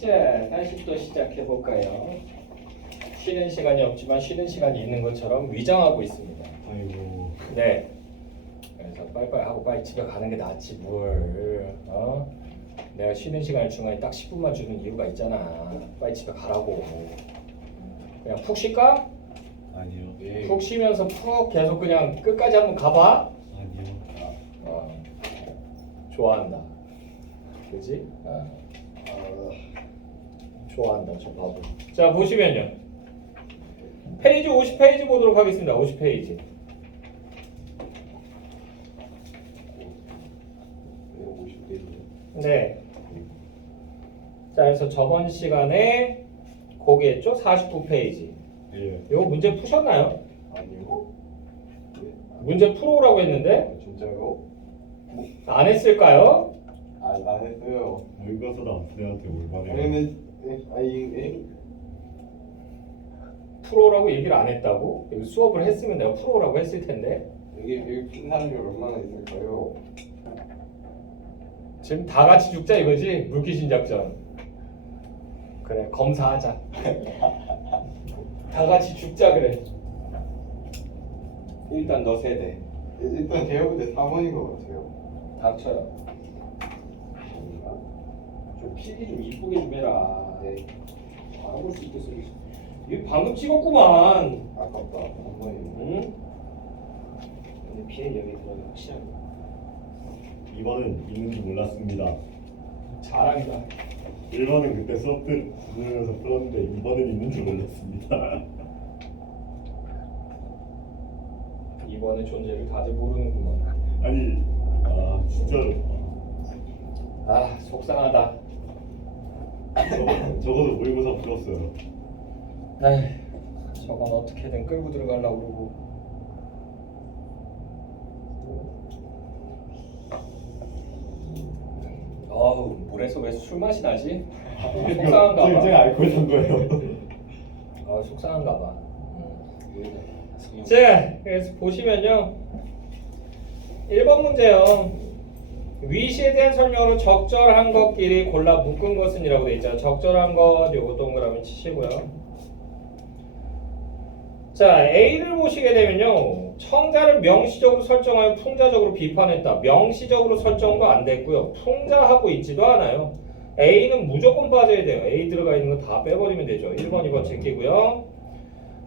자, 다시 또 시작해 볼까요? 쉬는 시간이 없지만 쉬는 시간이 있는 것처럼 위장하고 있습니다. 아이고. 네. 그래서 빨리빨리 하고 빨리 집에 가는 게 낫지 뭘. 내가 쉬는 시간을 중간에 딱 10분만 주는 이유가 있잖아. 빨리 집에 가라고. 그냥 푹 쉴까? 아니요. 예. 푹 쉬면서 푹 계속 그냥 끝까지 한번 가봐. 아니요. 좋아한다. 그지? 좋아한다 저 바보. 자 보시면요. 페이지 50페이지 보도록 하겠습니다. 50페이지. 네. 자 그래서 저번 시간에 거기 했죠? 49페이지. 예. 이거 문제 푸셨나요? 아니요. 문제 풀어오라고 했는데 진짜요? 안 했을까요? 안 했어요. 읽어서 남편한테 아니 올바네. 근데 풀어오라고 얘기를 안 했다고? 이거 수업을 했으면 내가 풀어오라고 했을 텐데 여기 푼 사람이 얼마나 있을까요? 지금 다 같이 죽자 이거지? 물귀신 작전. 그래 검사하자. 다 같이 죽자 그래. 일단 너 세대 일단 제가 볼 때 4번인 것 같아요. 닥쳐요. 좀 필기 좀 이쁘게 좀 해라. 네. 알아볼 수 있겠어. 이거 방금 찍었구만. 아깝다. 3번이요. 응? 근데 B는 여기 들어가기 확실하게. 2번은 있는지 몰랐습니다. 자랑이다. 1번은 그때 수업 들으면서 풀었는데 2번은 있는지 몰랐습니다. 이번의 존재를 다들 모르는구만. 아니, 진짜로. 아 속상하다. 적어도 모의고사 풀었어요. 에이, 저건 어떻게든 끌고 들어가려고 그러고. 어우 물에서 왜 술 맛이 나지? 속상한가 봐. 제가 알코올 산 거예요. 속상한가 봐. 자, 그래서 보시면요. 1번 문제요. 위시에 대한 설명으로 적절한 것끼리 골라 묶은 것은 이라고 되어 있죠. 적절한 것 요거 동그라미 치시고요. 자, A를 보시게 되면요. 청자를 명시적으로 설정하여 풍자적으로 비판했다. 명시적으로 설정도 안 됐고요. 풍자하고 있지도 않아요. A는 무조건 빠져야 돼요. A 들어가 있는 거 다 빼버리면 되죠. 1번, 2번 제끼고요.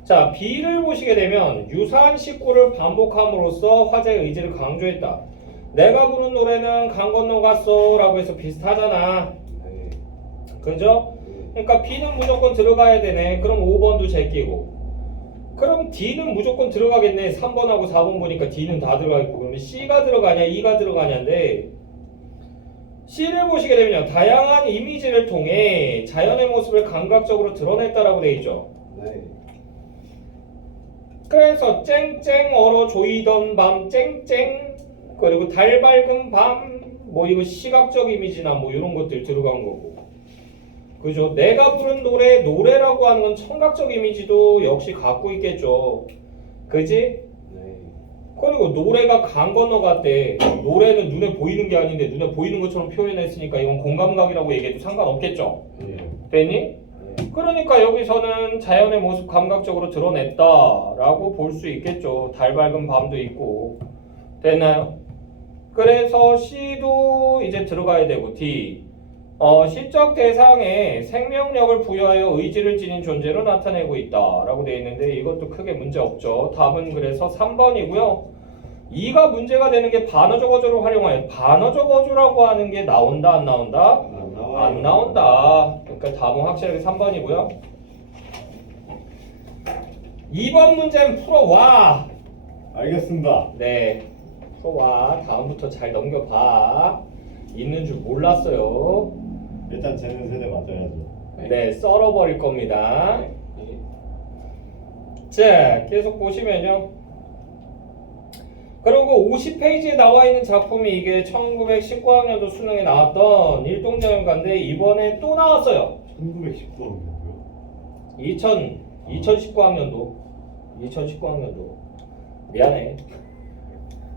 자, B를 보시게 되면 유사한 식구를 반복함으로써 화제의 의지를 강조했다. 내가 부른 노래는 강 건너 갔어 라고 해서 비슷하잖아. 네. 그죠? 그러니까 B는 무조건 들어가야 되네. 그럼 5번도 제끼고. 그럼 D는 무조건 들어가겠네. 3번하고 4번 보니까 D는 다 들어가 있고. 그러면 C가 들어가냐, E가 들어가냐인데 C를 보시게 되면요. 다양한 이미지를 통해 자연의 모습을 감각적으로 드러냈다라고 돼 있죠. 네. 그래서 쨍쨍 얼어 조이던 밤 쨍쨍 그리고 달 밝은 밤 뭐 이거 시각적 이미지나 뭐 이런 것들 들어간 거고 그죠? 내가 부른 노래라고 하는 건 청각적 이미지도 역시 갖고 있겠죠. 그지? 네. 그리고 노래가 강 건너갔대. 노래는 눈에 보이는 게 아닌데 눈에 보이는 것처럼 표현했으니까 이건 공감각이라고 얘기해도 상관없겠죠. 예. 됐니? 그러니까 여기서는 자연의 모습 감각적으로 드러냈다라고 볼 수 있겠죠. 달 밝은 밤도 있고. 됐나요? 그래서 C도 이제 들어가야 되고 D. 시적 대상에 생명력을 부여하여 의지를 지닌 존재로 나타내고 있다라고 되어 있는데 이것도 크게 문제 없죠. 답은 그래서 3번이고요. 2가 문제가 되는 게 반어적 어조를 활용하여 반어적 어조라고 하는 게 나온다 안 나온다? 안 나와요. 안 나온다. 그러니까 답은 확실하게 3번이고요. 2번 문제는 풀어와. 알겠습니다. 네, 풀어와. 다음부터 잘 넘겨봐. 있는 줄 몰랐어요. 일단 쟤는 세대 맞아야죠. 네, 썰어버릴 겁니다. 자, 계속 보시면요. 그리고 50페이지에 나와 있는 작품이 이게 1919학년도 수능에 나왔던 일동자연가인데 이번에 또 나왔어요. 1914년도요? 2019학년도 미안해.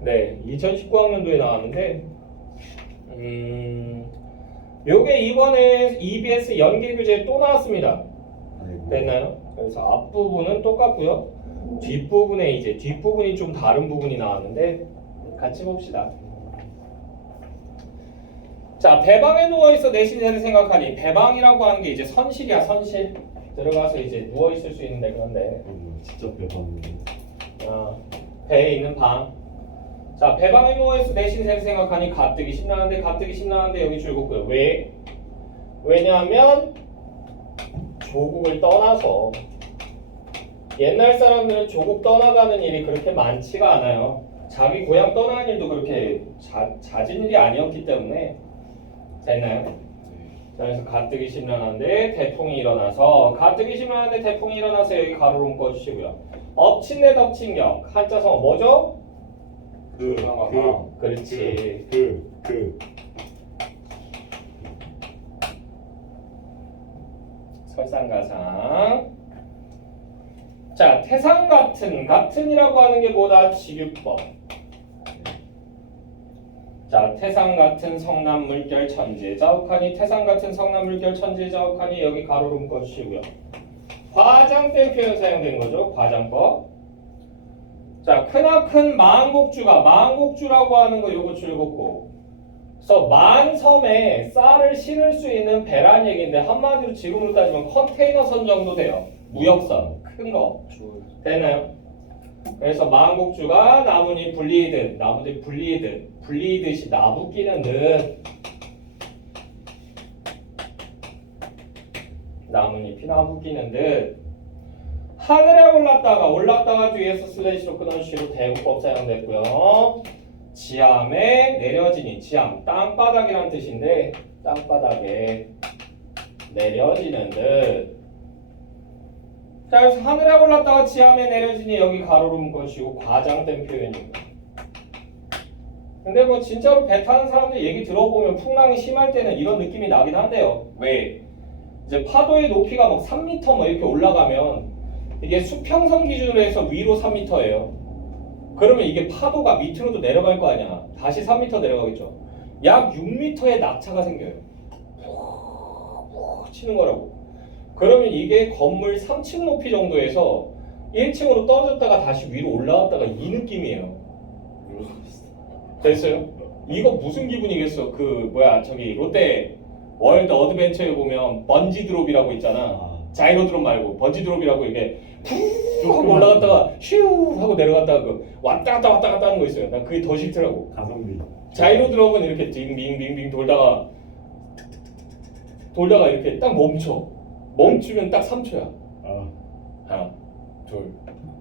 네, 2019학년도에 나왔는데 요게 이번에 EBS 연계교재 또 나왔습니다. 아이고. 됐나요? 그래서 앞부분은 똑같고요. 뒷부분에 이제 뒷부분이 좀 다른 부분이 나왔는데 같이 봅시다. 자, 배방에 누워있어 내신세를 생각하니 배방이라고 하는 게 이제 선실이야, 선실. 들어가서 이제 누워있을 수 있는데 그런데 진짜 배봤는데. 배에 있는 방. 자, 배방에 누워있어 내신세를 생각하니 가뜩이 신나는데 여기 줄긋고요. 왜? 왜냐하면 조국을 떠나서 옛날 사람들은 조국 떠나가는 일이 그렇게 많지가 않아요. 자기 고향 떠나는 일도 그렇게 잦은 일이 아니었기 때문에. 됐나요? 자, 그래서 가뜩이 심란한데 태풍이 일어나서 여기 가로로 묶어주시고요. 엎친 데 덮친 격 한자성어 뭐죠? 그렇지. 설상가상. 자, 태상 같은이라고 하는 게 뭐다? 직유법. 자, 태상 같은 성남 물결 천지에 자욱하니 태상 같은 성남 물결 천지에 자욱하니 여기 가로로 묶어주시고요. 과장된 표현 사용된 거죠. 과장법. 자, 크나큰 만곡주라고 하는 거 요거 줄긋고. 그래서 만섬에 쌀을 실을 수 있는 배란 얘기인데 한마디로 지금으로 따지면 컨테이너선 정도 돼요. 무역선 큰 거. 되나요? 그래서 만곡주가 나뭇잎 불리듯이 나부끼는 듯 나뭇잎이 나부끼는 듯 하늘에 올랐다가 뒤에서 슬래시로 끊어주시고 대구법 사용됐고요. 지암에 내려지니 지암 땅바닥이란 뜻인데 땅바닥에 내려지는 듯. 자, 그래서 하늘에 올랐다가 지암에 내려지니 여기 가로로 묶어주시고 과장된 표현입니다. 근데 뭐 진짜로 배 타는 사람들 얘기 들어보면 풍랑이 심할 때는 이런 느낌이 나긴 한데요. 왜? 이제 파도의 높이가 막 3m 뭐 이렇게 올라가면 이게 수평선 기준으로 해서 위로 3m예요. 그러면 이게 파도가 밑으로도 내려갈 거 아니야. 다시 3m 내려가겠죠. 약 6m의 낙차가 생겨요. 푹 치는 거라고. 그러면 이게 건물 3층 높이 정도에서 1층으로 떨어졌다가 다시 위로 올라왔다가 이 느낌이에요. 됐어요? 이거 무슨 기분이겠어? 저기 롯데 월드 어드벤처에 보면 번지 드롭이라고 있잖아. 자이로 드롭 말고 번지 드롭이라고 이게 푹 하고 올라갔다가 슈 하고 내려갔다가 왔다 갔다 하는 거 있어요. 난 그게 더 싫더라고. 가성비. 자이로 드롭은 이렇게 빙빙빙빙 돌다가 이렇게 딱 멈추면 딱 3초야. 하나, 둘,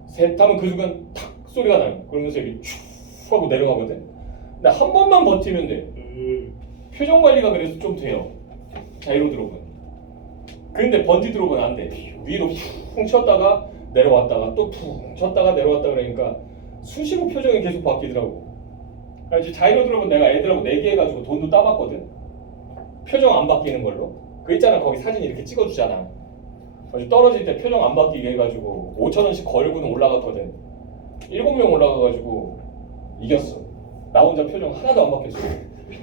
셋 하면 그 순간 탁 소리가 나요. 그러면서 이렇게 슉 하고 내려가거든. 근데 한 번만 버티면 돼. 표정 관리가 그래서 좀 돼요. 자이로 드롭은. 근데 번지 드롭은 안 돼. 위로 푹 쳤다가 내려왔다가 또 푹 쳤다가 내려왔다 그러니까 수시로 표정이 계속 바뀌더라고. 그래서 자이로 드롭은 내가 애들하고 내기해가지고 돈도 따봤거든. 표정 안 바뀌는 걸로. 그 있잖아, 거기 사진 이렇게 찍어주잖아. 그래서 떨어질 때 표정 안 바뀌게 해가지고 5,000원씩 걸고는 올라갔거든. 7명 올라가가지고 이겼어. 나 혼자 표정 하나도 안 바뀌었어.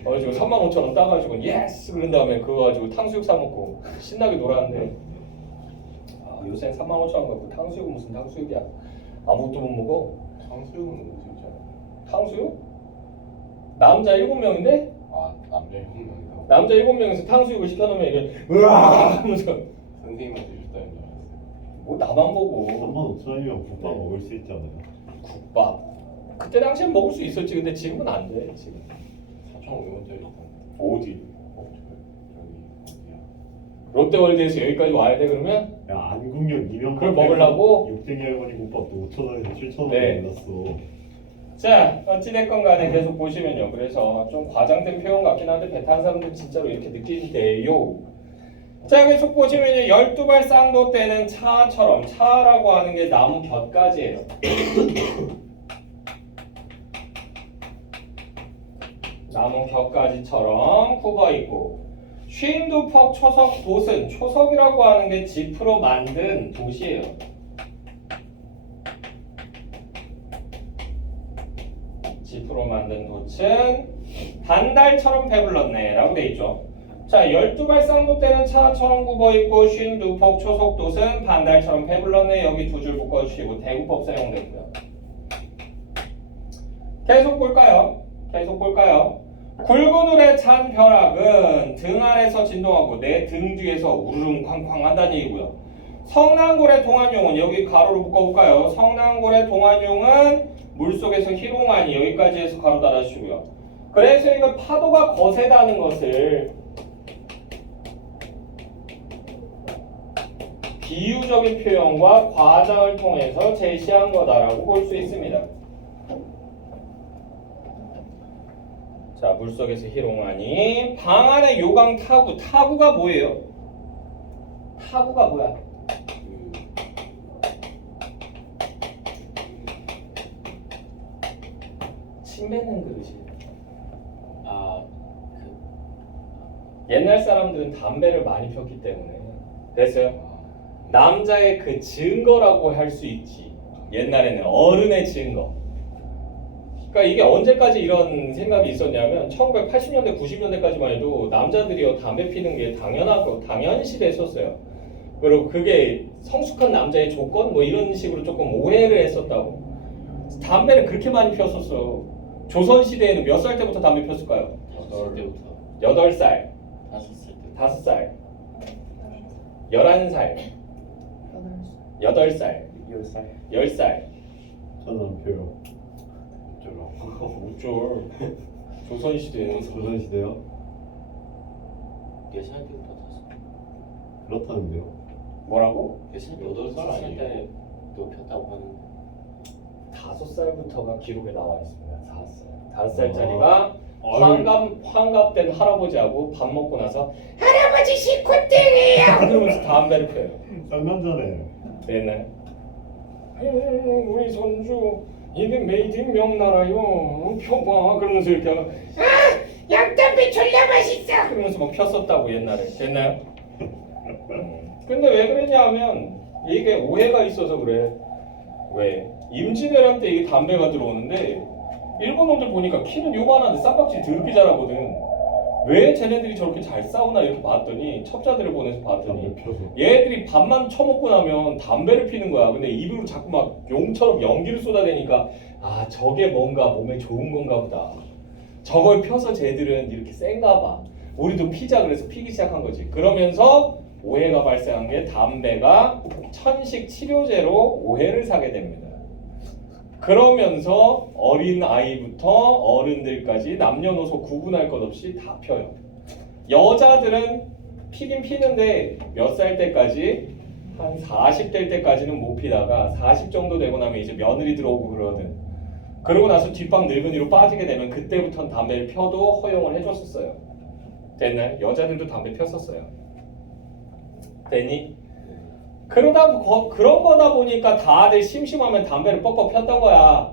그래가지고 35,000원 따가지고 예스 그런 다음에 그거 가지고 탕수육 사 먹고 신나게 놀았는데 요새는 35,000원 갖고 탕수육은 무슨 탕수육이야. 아무것도 못 먹어. 탕수육은 진짜. 탕수육? 남자 7명인데? 남자 7명이서 남자 7명에서 탕수육을 시켜놓으면 이게 으아 하면서 선생님한테 줬다는 줄 알았어요. 뭐 나만 보고 35,000원이면 국밥 먹을 수 있잖아요. 국밥 그때 당시엔 먹을 수 있었지. 근데 지금은 안 돼. 지금 4,500원짜리 줬다는 어디? 저기 어디야? 롯데월드에서 여기까지 와야 돼 그러면? 야, 안국역 이명 그걸 먹으려고? 육쟁이 할머니 국밥도 5,000원에서 7,000원 네. 올랐어. 자, 어찌됐건 간에 계속 보시면요. 그래서 좀 과장된 표현 같긴 한데 배 타는 사람들 진짜로 이렇게 느끼는데요. 자, 계속 보시면요. 12발 쌍도 때는 차처럼 차라고 하는 게 나무 곁가지예요. 나무 곁가지처럼 굽어있고 쉼두퍽 초석 돛은 초석이라고 하는 게 지프로 만든 돛이에요. 지프로 만든 돛은 단달처럼 배불렀네 라고 돼 있죠. 자, 12발 쌍도대는 차처럼 굽어있고 52폭 초속돛은 반달처럼 배불렀네. 여기 두 줄 묶어주시고 대구법 사용되고요. 계속 볼까요? 굵은 울에 찬 벼락은 등 아래서 진동하고 내 등 뒤에서 우르릉 쾅쾅 한다는 얘기고요. 성난골의 동안용은 여기 가로로 묶어볼까요? 성난골의 동안용은 물속에서 희롱하니 여기까지 해서 가로 달아주시고요. 그래서 이거 파도가 거세다는 것을 비유적인 표현과 과장을 통해서 제시한 거다라고 볼 수 있습니다. 자, 물속에서 희롱하니 방 안에 요강 타구. 타구가 뭐예요? 타구가 뭐야? 침 뱉는 그릇이. 옛날 사람들은 담배를 많이 폈기 때문에 됐어요? 남자의 그 증거라고 할 수 있지. 옛날에는 어른의 증거. 그러니까 이게 언제까지 이런 생각이 있었냐면 1980년대, 90년대까지만 해도 남자들이요 담배 피는 게 당연하고 당연시됐었어요. 그리고 그게 성숙한 남자의 조건 뭐 이런 식으로 조금 오해를 했었다고. 담배를 그렇게 많이 피웠었어. 조선시대에는 몇 살 때부터 담배 폈을까요? 5살 때부터 8살, 5살 때 5살, 11살, 8살, 10살 10살. 저는 안 펴요. 어쩔. 조선시대에 조선시대요? 4살 때부터 탔어. 그렇다는데요. 뭐라고? 8살 아니에요? 또 폈다고 하는 5살부터가 기록에 나와 있습니다. 5살. 5살짜리가 환갑된 할아버지하고 밥 먹고 나서 할아버지 시코땡이에요 그러면서 담배를 펴요. 쌍남자네. 옛날 우리 손주 이게 메이드 인 명나라요 펴봐 그러면서 이렇게 하면 양담배 졸라 맛있어 그러면서 막 폈었다고 옛날에. 됐나요? 근데 왜 그랬냐 하면 이게 오해가 있어서 그래. 왜? 임진왜란 때 이게 담배가 들어오는데 일본 놈들 보니까 키는 요만한데 쌈박질 더럽게 잘하거든. 왜 쟤네들이 저렇게 잘 싸우나 이렇게 봤더니 첩자들을 보내서 봤더니 담배 펴서. 얘들이 밥만 처먹고 나면 담배를 피는 거야. 근데 입으로 자꾸 막 용처럼 연기를 쏟아내니까 아 저게 뭔가 몸에 좋은 건가 보다. 저걸 펴서 쟤들은 이렇게 센가 봐. 우리도 피자 그래서 피기 시작한 거지. 그러면서 오해가 발생한 게 담배가 천식 치료제로 오해를 사게 됩니다. 그러면서 어린 아이부터 어른들까지 남녀노소 구분할 것 없이 다 펴요. 여자들은 피긴 피는데 몇 살 때까지? 한 40될 때까지는 못 피다가 40 정도 되고 나면 이제 며느리 들어오고 그러거든. 그러고 나서 뒷방 늙은이로 빠지게 되면 그때부터는 담배를 펴도 허용을 해줬었어요. 됐나요? 여자들도 담배 폈었어요. 됐니? 그런 거다 보니까 다들 심심하면 담배를 뻑뻑 폈던 거야.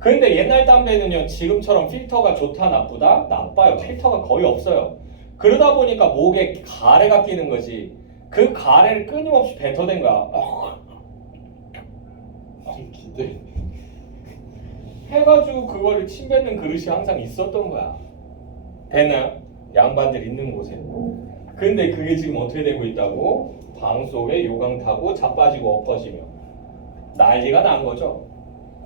근데 옛날 담배는요 지금처럼 필터가 좋다 나쁘다? 나빠요. 필터가 거의 없어요. 그러다 보니까 목에 가래가 끼는 거지. 그 가래를 끊임없이 뱉어댄 거야. 기대. 해가지고 그거를 침 뱉는 그릇이 항상 있었던 거야. 됐나요? 양반들 있는 곳에. 근데 그게 지금 어떻게 되고 있다고? 방 속에 요강 타고 자빠지고 엎어지며 난리가 난 거죠.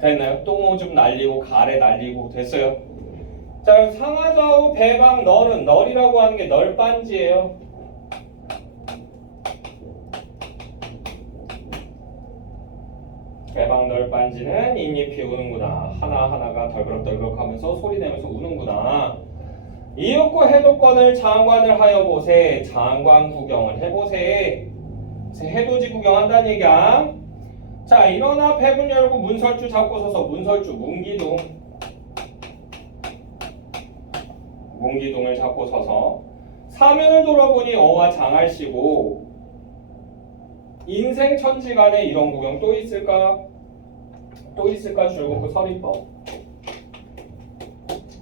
됐나요? 똥오줌 날리고 가래 날리고 됐어요. 자, 상하좌우 배방 널은 널이라고 하는 게 널빤지예요. 배방 널빤지는 잇잎이 우는구나. 하나하나가 덜그럭덜그럭 하면서 소리 내면서 우는구나. 이윽고 해도권을 장관을 하여 보세. 장관 구경을 해보세. 해돋이 구경한다는 얘기야. 자, 일어나 폐문 열고 문설주 잡고 서서 문설주 문기둥을 잡고 서서 사면을 돌아보니 어와 장할시고 인생 천지간에 이런 구경 또 있을까? 또 있을까? 줄곧 서리법.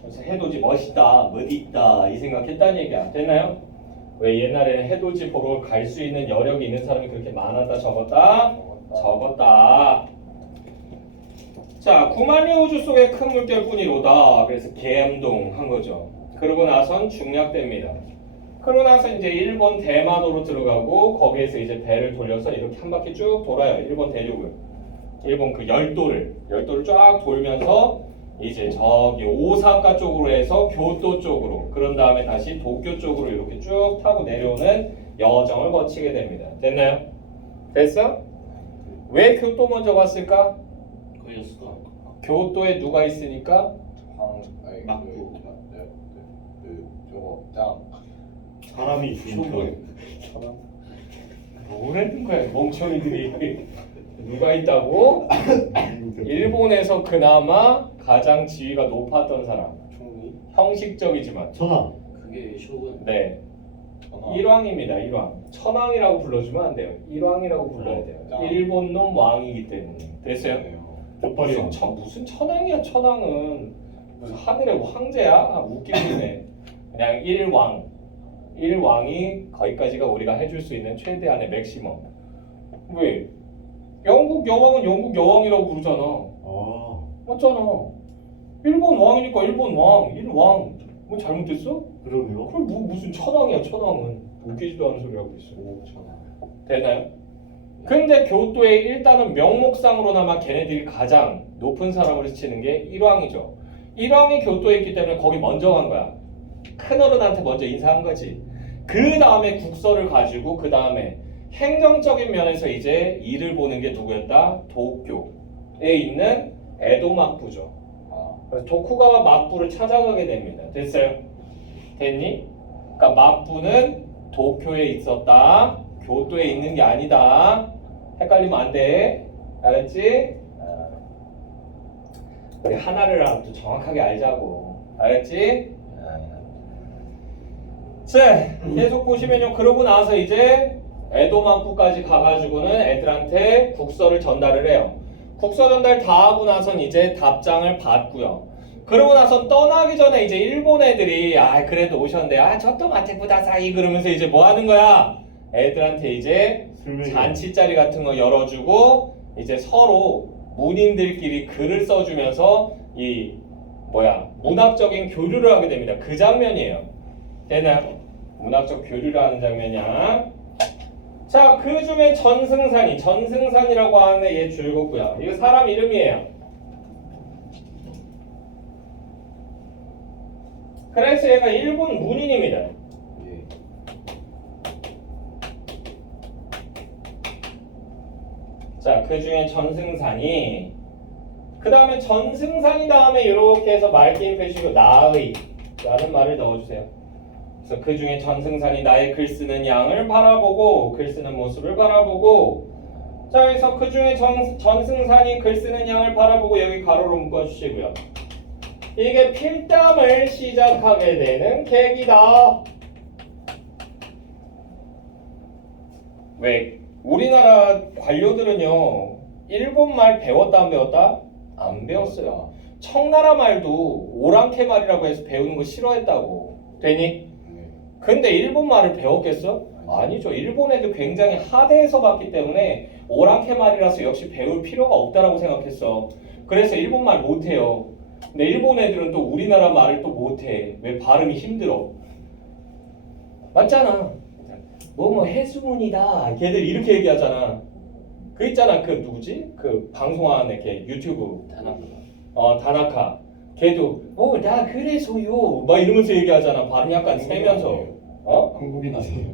그래서 해돋이 멋있다, 멋있다 이 생각했다는 얘기야. 됐나요? 왜 옛날에는 해돋이 보러 갈 수 있는 여력이 있는 사람이 그렇게 많았다 적었다? 적었다. 자, 구만리 우주 속의 큰 물결뿐이로다. 그래서 개암동 한 거죠. 그러고 나선 중략됩니다. 그러고 나서 이제 일본 대마도로 들어가고 거기에서 이제 배를 돌려서 이렇게 한 바퀴 쭉 돌아요. 일본 대륙을. 일본 그 열도를 쫙 돌면서 이제 저기 오사카 쪽으로 해서 교토 쪽으로, 그런 다음에 다시 도쿄 쪽으로 이렇게 쭉 타고 내려오는 여정을 거치게 됩니다. 됐나요? 됐어? 왜 교토 먼저 갔을까? 거기였어. 교토에 누가 있으니까? 막부. 저거 짱. 사람이 있으니까. 뭐라는 거야 멍청이들이. 누가 있다고? 일본에서 그나마 가장 지위가 높았던 사람. 총리? 형식적이지만. 천하. 그게 쇼군. 네. 일왕입니다. 일왕. 천왕이라고 불러주면 안 돼요. 일왕이라고 불러야 돼요. 일본 놈 왕이기 때문에. 됐어요? 쪽팔이 형. 무슨 천왕이야 천왕은. 무슨 하늘의 황제야? 아, 웃기네. 그냥 일왕. 일왕이 거기까지가 우리가 해줄 수 있는 최대한의 맥시멈. 왜? 영국 여왕은 영국 여왕이라고 부르잖아. 아, 맞잖아. 일본 왕이니까 일본 왕, 일왕. 뭐 잘못됐어? 그러네요. 그걸 무슨 천왕이야 천왕은. 웃기지도 않은 소리 하고 있어. 되나요? 근데 교토에 일단은 명목상으로나마 걔네들이 가장 높은 사람을 치는 게 일왕이죠. 일왕이 교토에 있기 때문에 거기 먼저 간 거야. 큰 어른한테 먼저 인사한 거지. 그 다음에 국서를 가지고 그 다음에 행정적인 면에서 이제 일을 보는 게 누구였다? 도쿄에 있는 에도 막부죠. 그래서 도쿠가와 막부를 찾아가게 됩니다. 됐어요? 됐니? 그러니까 막부는 도쿄에 있었다. 교토에 있는 게 아니다. 헷갈리면 안 돼. 알았지? 우리 하나를 또 정확하게 알자고. 알았지? 자, 계속 보시면요. 그러고 나서 이제 에도 막부까지 가가지고는 애들한테 국서를 전달을 해요. 국서 전달 다 하고 나선 이제 답장을 받고요. 그러고 나서 떠나기 전에 이제 일본 애들이 그래도 오셨는데 저또 마테쿠다사이 그러면서 이제 뭐 하는 거야? 애들한테 이제 술맥이. 잔치자리 같은 거 열어주고 이제 서로 문인들끼리 글을 써주면서 이 문학적인 교류를 하게 됩니다. 그 장면이에요. 되나요? 문학적 교류를 하는 장면이야. 자, 그 중에 전승산이라고 하는 얘 줄거고요. 이거 사람 이름이에요. 그래서 얘가 일본 문인입니다. 자, 그 중에 전승산이, 그 다음에 전승산이 다음에 이렇게 해서 말게임 빼시고 나의 라는 말을 넣어주세요. 그래서 그 중에 전승산이 나의 글 쓰는 양을 바라보고, 글 쓰는 모습을 바라보고, 자, 그래서 그 중에 전승산이 글 쓰는 양을 바라보고 여기 가로로 묶어주시고요. 이게 필담을 시작하게 되는 계기다. 왜? 우리나라 관료들은요, 일본말 배웠다 안 배웠다? 안 배웠어요. 청나라 말도 오랑캐 말이라고 해서 배우는 거 싫어했다고. 되니? 근데 일본 말을 배웠겠어? 아니죠. 일본 애들 굉장히 하대해서 봤기 때문에 오랑캐 말이라서 역시 배울 필요가 없다라고 생각했어. 그래서 일본 말 못해요. 근데 일본 애들은 또 우리나라 말을 또 못해. 왜? 발음이 힘들어. 맞잖아. 뭐뭐 해수문이다. 걔들 이렇게 얘기하잖아. 그 있잖아. 그 누구지? 그 방송하는 걔 유튜브. 다나카. 걔도 나 그래서요. 막 이러면서 얘기하잖아. 발음 약간 세면서. 한국인이세요?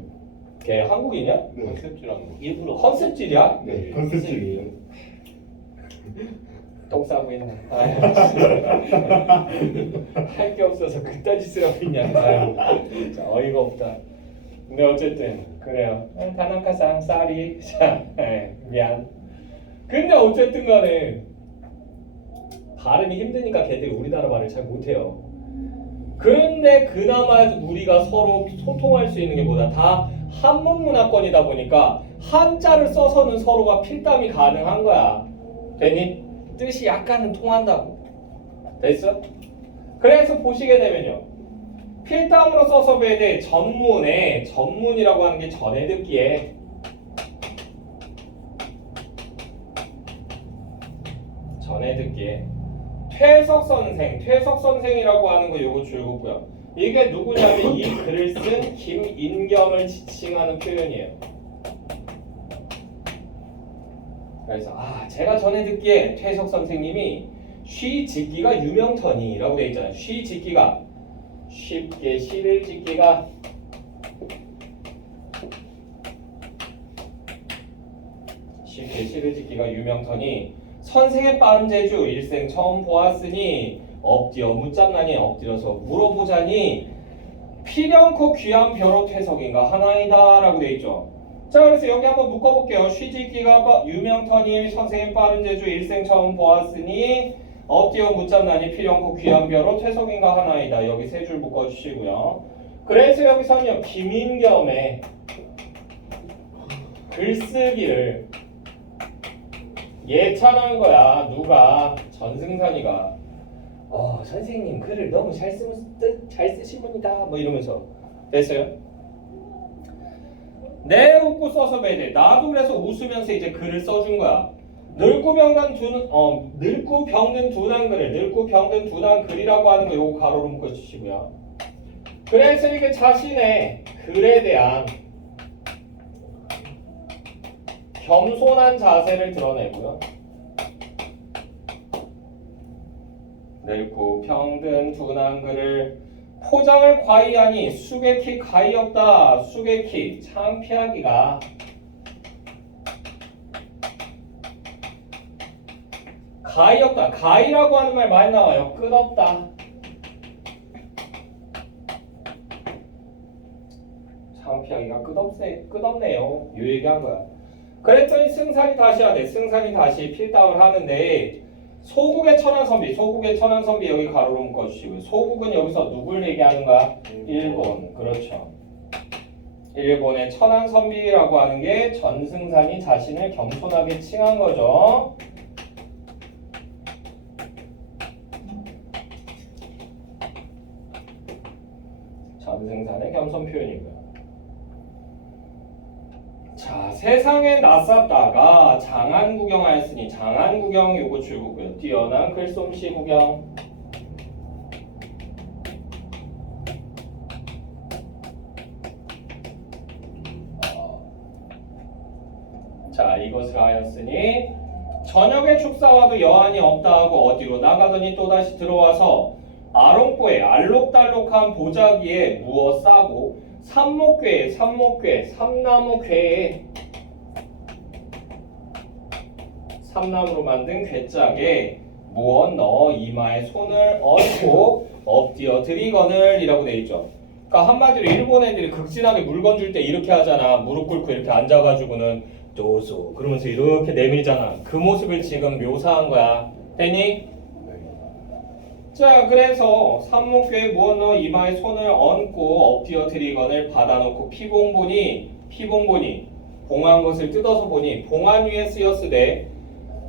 걔 한국인이야? 네. 컨셉질하는 거. 일부러 컨셉질이야? 네, 컨셉집이에요. 똥 싸고 있네. 할 게 없어서 그딴 짓을 하고 있냐. 진짜 어이가 없다. 근데 어쨌든 그래요. 다나카상 쌀이 자 미안. 근데 어쨌든 간에 발음이 힘드니까 걔들이 우리나라 말을 잘 못해요. 그런데 그나마 우리가 서로 소통할 수 있는 게 뭐다? 다 한문 문화권이다 보니까 한자를 써서는 서로가 필담이 가능한 거야. 되니? 뜻이 약간은 통한다고. 됐어? 그래서 보시게 되면요. 필담으로 써서 배에 대해 전문이라고 하는 게 전해 듣기에 퇴석선생이라고 하는 거 요거 줄거고요. 이게 누구냐면 이 글을 쓴 김인겸을 지칭하는 표현이에요. 그래서 제가 전에 듣기에 퇴석 선생님이 쉬 짓기가 유명천이라고 돼 있잖아요. 쉬 짓기가 쉽게 시를 짓기가 쉽게 시를 짓기가 유명천이 선생의 빠른 재주 일생 처음 보았으니 엎드려 묻잡나니 엎드려서 물어보자니 필연코 귀한 벼로 퇴석인가 하나이다 라고 돼 있죠. 자, 그래서 여기 한번 묶어볼게요. 쉬짓기가 유명턴이 선생의 빠른 재주 일생 처음 보았으니 엎드려 묻잡나니 필연코 귀한 벼로 퇴석인가 하나이다. 여기 세 줄 묶어주시고요. 그래서 여기서는요 김인겸의 글쓰기를 예찬한 거야. 누가? 전승산이가. 선생님 글을 너무 잘 쓰시군이다. 뭐 이러면서. 됐어요? 내 웃고 써서 배야 돼. 나도 그래서 웃으면서 이제 글을 써준 거야. 늙고 병든 둔한 글을 늙고 병든 둔한 글이라고 하는 거 요거 가로로 묶어주시고요. 그래서 이게 자신의 글에 대한 겸손한 자세를 드러내고요. 늙고 병든 둔한 글을 포장을 과히하니 수객히 가히 없다. 수객히 창피하기가 가히 없다. 가히라고 하는 말 많이 나와요. 끝없다. 창피하기가 끝없네요. 이 얘기한 거야. 그랬더니 승산이 다시 하대. 승산이 다시 필답을 하는데 소국의 천안선비 여기 가로로 묶어주시고요. 소국은 여기서 누굴 얘기하는 거야? 일본. 그렇죠. 일본의 천안선비라고 하는 게 전승산이 자신을 겸손하게 칭한 거죠. 전승산의 겸손 표현이고요. 자, 세상에 낯섰다가 장안 구경하였으니 장안 구경 요거 줄고요. 뛰어난 글솜씨 구경. 자, 이것을 하였으니 저녁에 축사와도 여한이 없다 하고 어디로 나가더니 또다시 들어와서 아롱보에 알록달록한 보자기에 무어 싸고 삼목괴, 삼나무괴에 삼나무로 만든 괴짝에 무어 넣어 이마에 손을 얹고 엎드려 드리거늘 이라고 돼 있죠. 그러니까 한마디로 일본 애들이 극진하게 물건 줄 때 이렇게 하잖아. 무릎 꿇고 이렇게 앉아가지고는 도소 그러면서 이렇게 내밀잖아. 그 모습을 지금 묘사한 거야. 됐니? 자, 그래서 삼목괴에 무어 넣어 이마에 손을 얹고 엎드려 드리거늘 받아놓고 피봉보니 봉한 것을 뜯어서 보니 봉안 위에 쓰였으되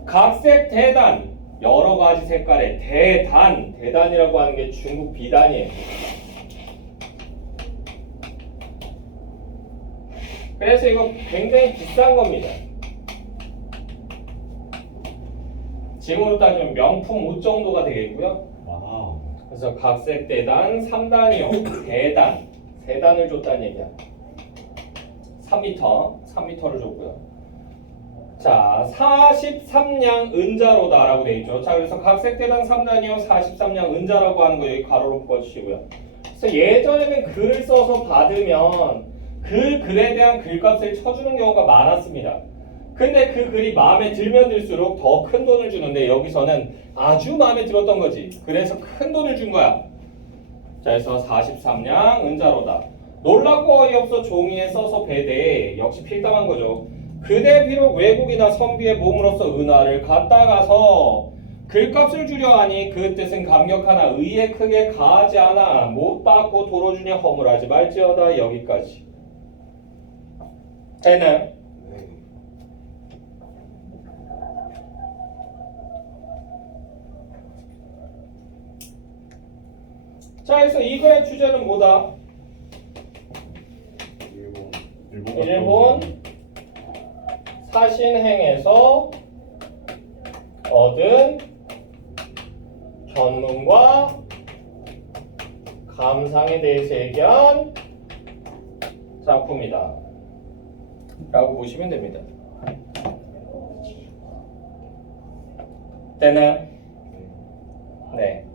각색 대단 여러 가지 색깔의 대단이라고 하는 게 중국 비단이에요. 그래서 이거 굉장히 비싼 겁니다. 지금으로 따지면 명품 옷 정도가 되겠고요. 그래서 각색 대단 3단이요. 대단. 세단을 줬다는 얘기야. 3m를 줬고요. 자, 43냥 은자로다 라고 되어 있죠. 자, 그래서 각색 대단 3단이요. 43냥 은자라고 하는 거 여기 가로로 묶어주시고요. 그래서 예전에는 글을 써서 받으면 그 글에 대한 글값을 쳐주는 경우가 많았습니다. 근데 그 글이 마음에 들면 들수록 더 큰 돈을 주는데 여기서는 아주 마음에 들었던 거지. 그래서 큰 돈을 준 거야. 자, 그래서 43냥 은자로다. 놀랍고 어이없어 종이에 써서 배대. 역시 필담한 거죠. 그대 비록 외국이나 선비의 몸으로서 은하를 갖다가서 글값을 주려 하니 그 뜻은 감격하나 의에 크게 가하지 않아 못 받고 도로 주냐 허물하지 말지어다. 여기까지. 되나요? 자, 그래서 이 글의 주제는 뭐다? 일본 사신행에서 얻은 견문과 감상에 대해서 얘기한 작품이다 라고 보시면 됩니다. 되나요? 네.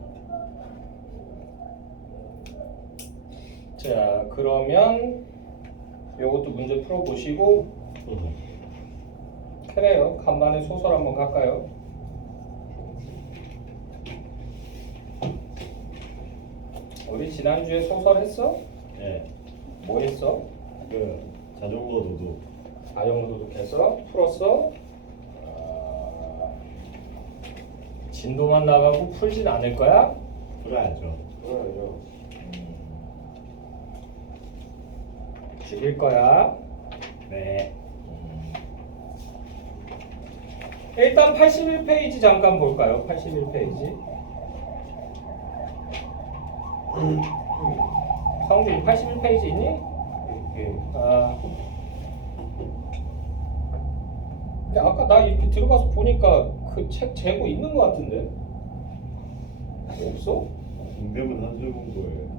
자, 그러면 요것도 문제 풀어보시고 그래요. 간만에 소설 한번 갈까요? 우리 지난주에 소설 했어? 네. 뭐 했어? 그 자전거 도둑. 자전거 도둑해서 풀었어? 진도만 나가고 풀진 않을 거야? 풀어야죠. 그래요. 죽일 거야? 네. 일단 81페이지 잠깐 볼까요? 81페이지. 성준이 81페이지 있니? 예. 아. 근데 아까 나 이렇게 들어가서 보니까 그 책 재고 있는 것 같은데? 없어? 공대문 한술본 거예요.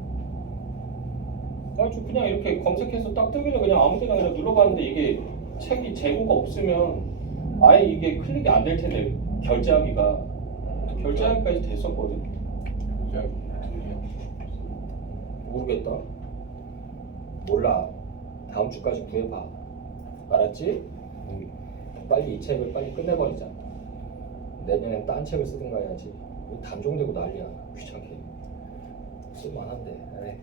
아니 저 그냥 이렇게 검색해서 딱 뜨길래 그냥 아무 데나 그냥 눌러봤는데 이게 책이 재고가 없으면 아예 이게 클릭이 안 될 텐데 결제하기까지 됐었거든. 모르겠다. 몰라. 다음 주까지 구해봐. 알았지? 빨리 이 책을 빨리 끝내버리자. 내년엔 딴 책을 쓰든가 해야지. 단종되고 난리야. 귀찮게. 쓸만한데. 에이.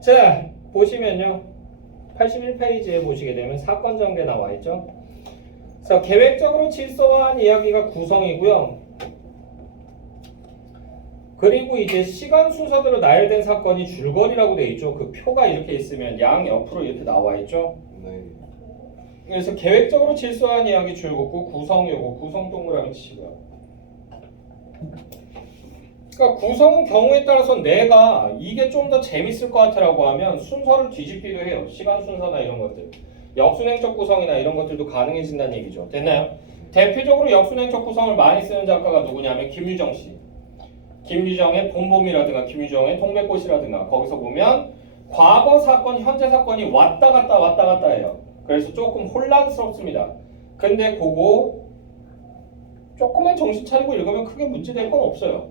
자, 보시면요. 81페이지에 보시게 되면 사건 전개 나와 있죠. 그래서 계획적으로 질서화한 이야기가 구성이고요. 그리고 이제 시간 순서대로 나열된 사건이 줄거리라고 돼 있죠. 그 표가 이렇게 있으면 양 옆으로 이렇게 나와 있죠. 네. 그래서 계획적으로 질서화한 이야기 줄긋고 구성 요거 구성 동그라미 치고요. 그러니까 구성 경우에 따라서 내가 이게 좀 더 재밌을 것 같으라고 하면 순서를 뒤집기도 해요. 시간 순서나 이런 것들. 역순행적 구성이나 이런 것들도 가능해진다는 얘기죠. 됐나요? 대표적으로 역순행적 구성을 많이 쓰는 작가가 누구냐면 김유정 씨. 김유정의 봄봄이라든가 김유정의 동백꽃이라든가 거기서 보면 과거 사건, 현재 사건이 왔다 갔다 해요. 그래서 조금 혼란스럽습니다. 근데 그거 조금만 정신 차리고 읽으면 크게 문제될 건 없어요.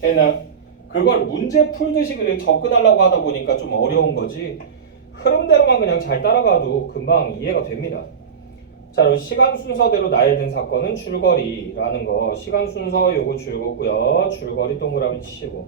됐나요? 그걸 문제 풀듯이 그냥 접근하려고 하다 보니까 좀 어려운 거지 흐름대로만 그냥 잘 따라가도 금방 이해가 됩니다. 자, 그리고 시간 순서대로 나열된 사건은 줄거리라는 거 시간 순서 요거 줄거고요. 줄거리 동그라미 치시고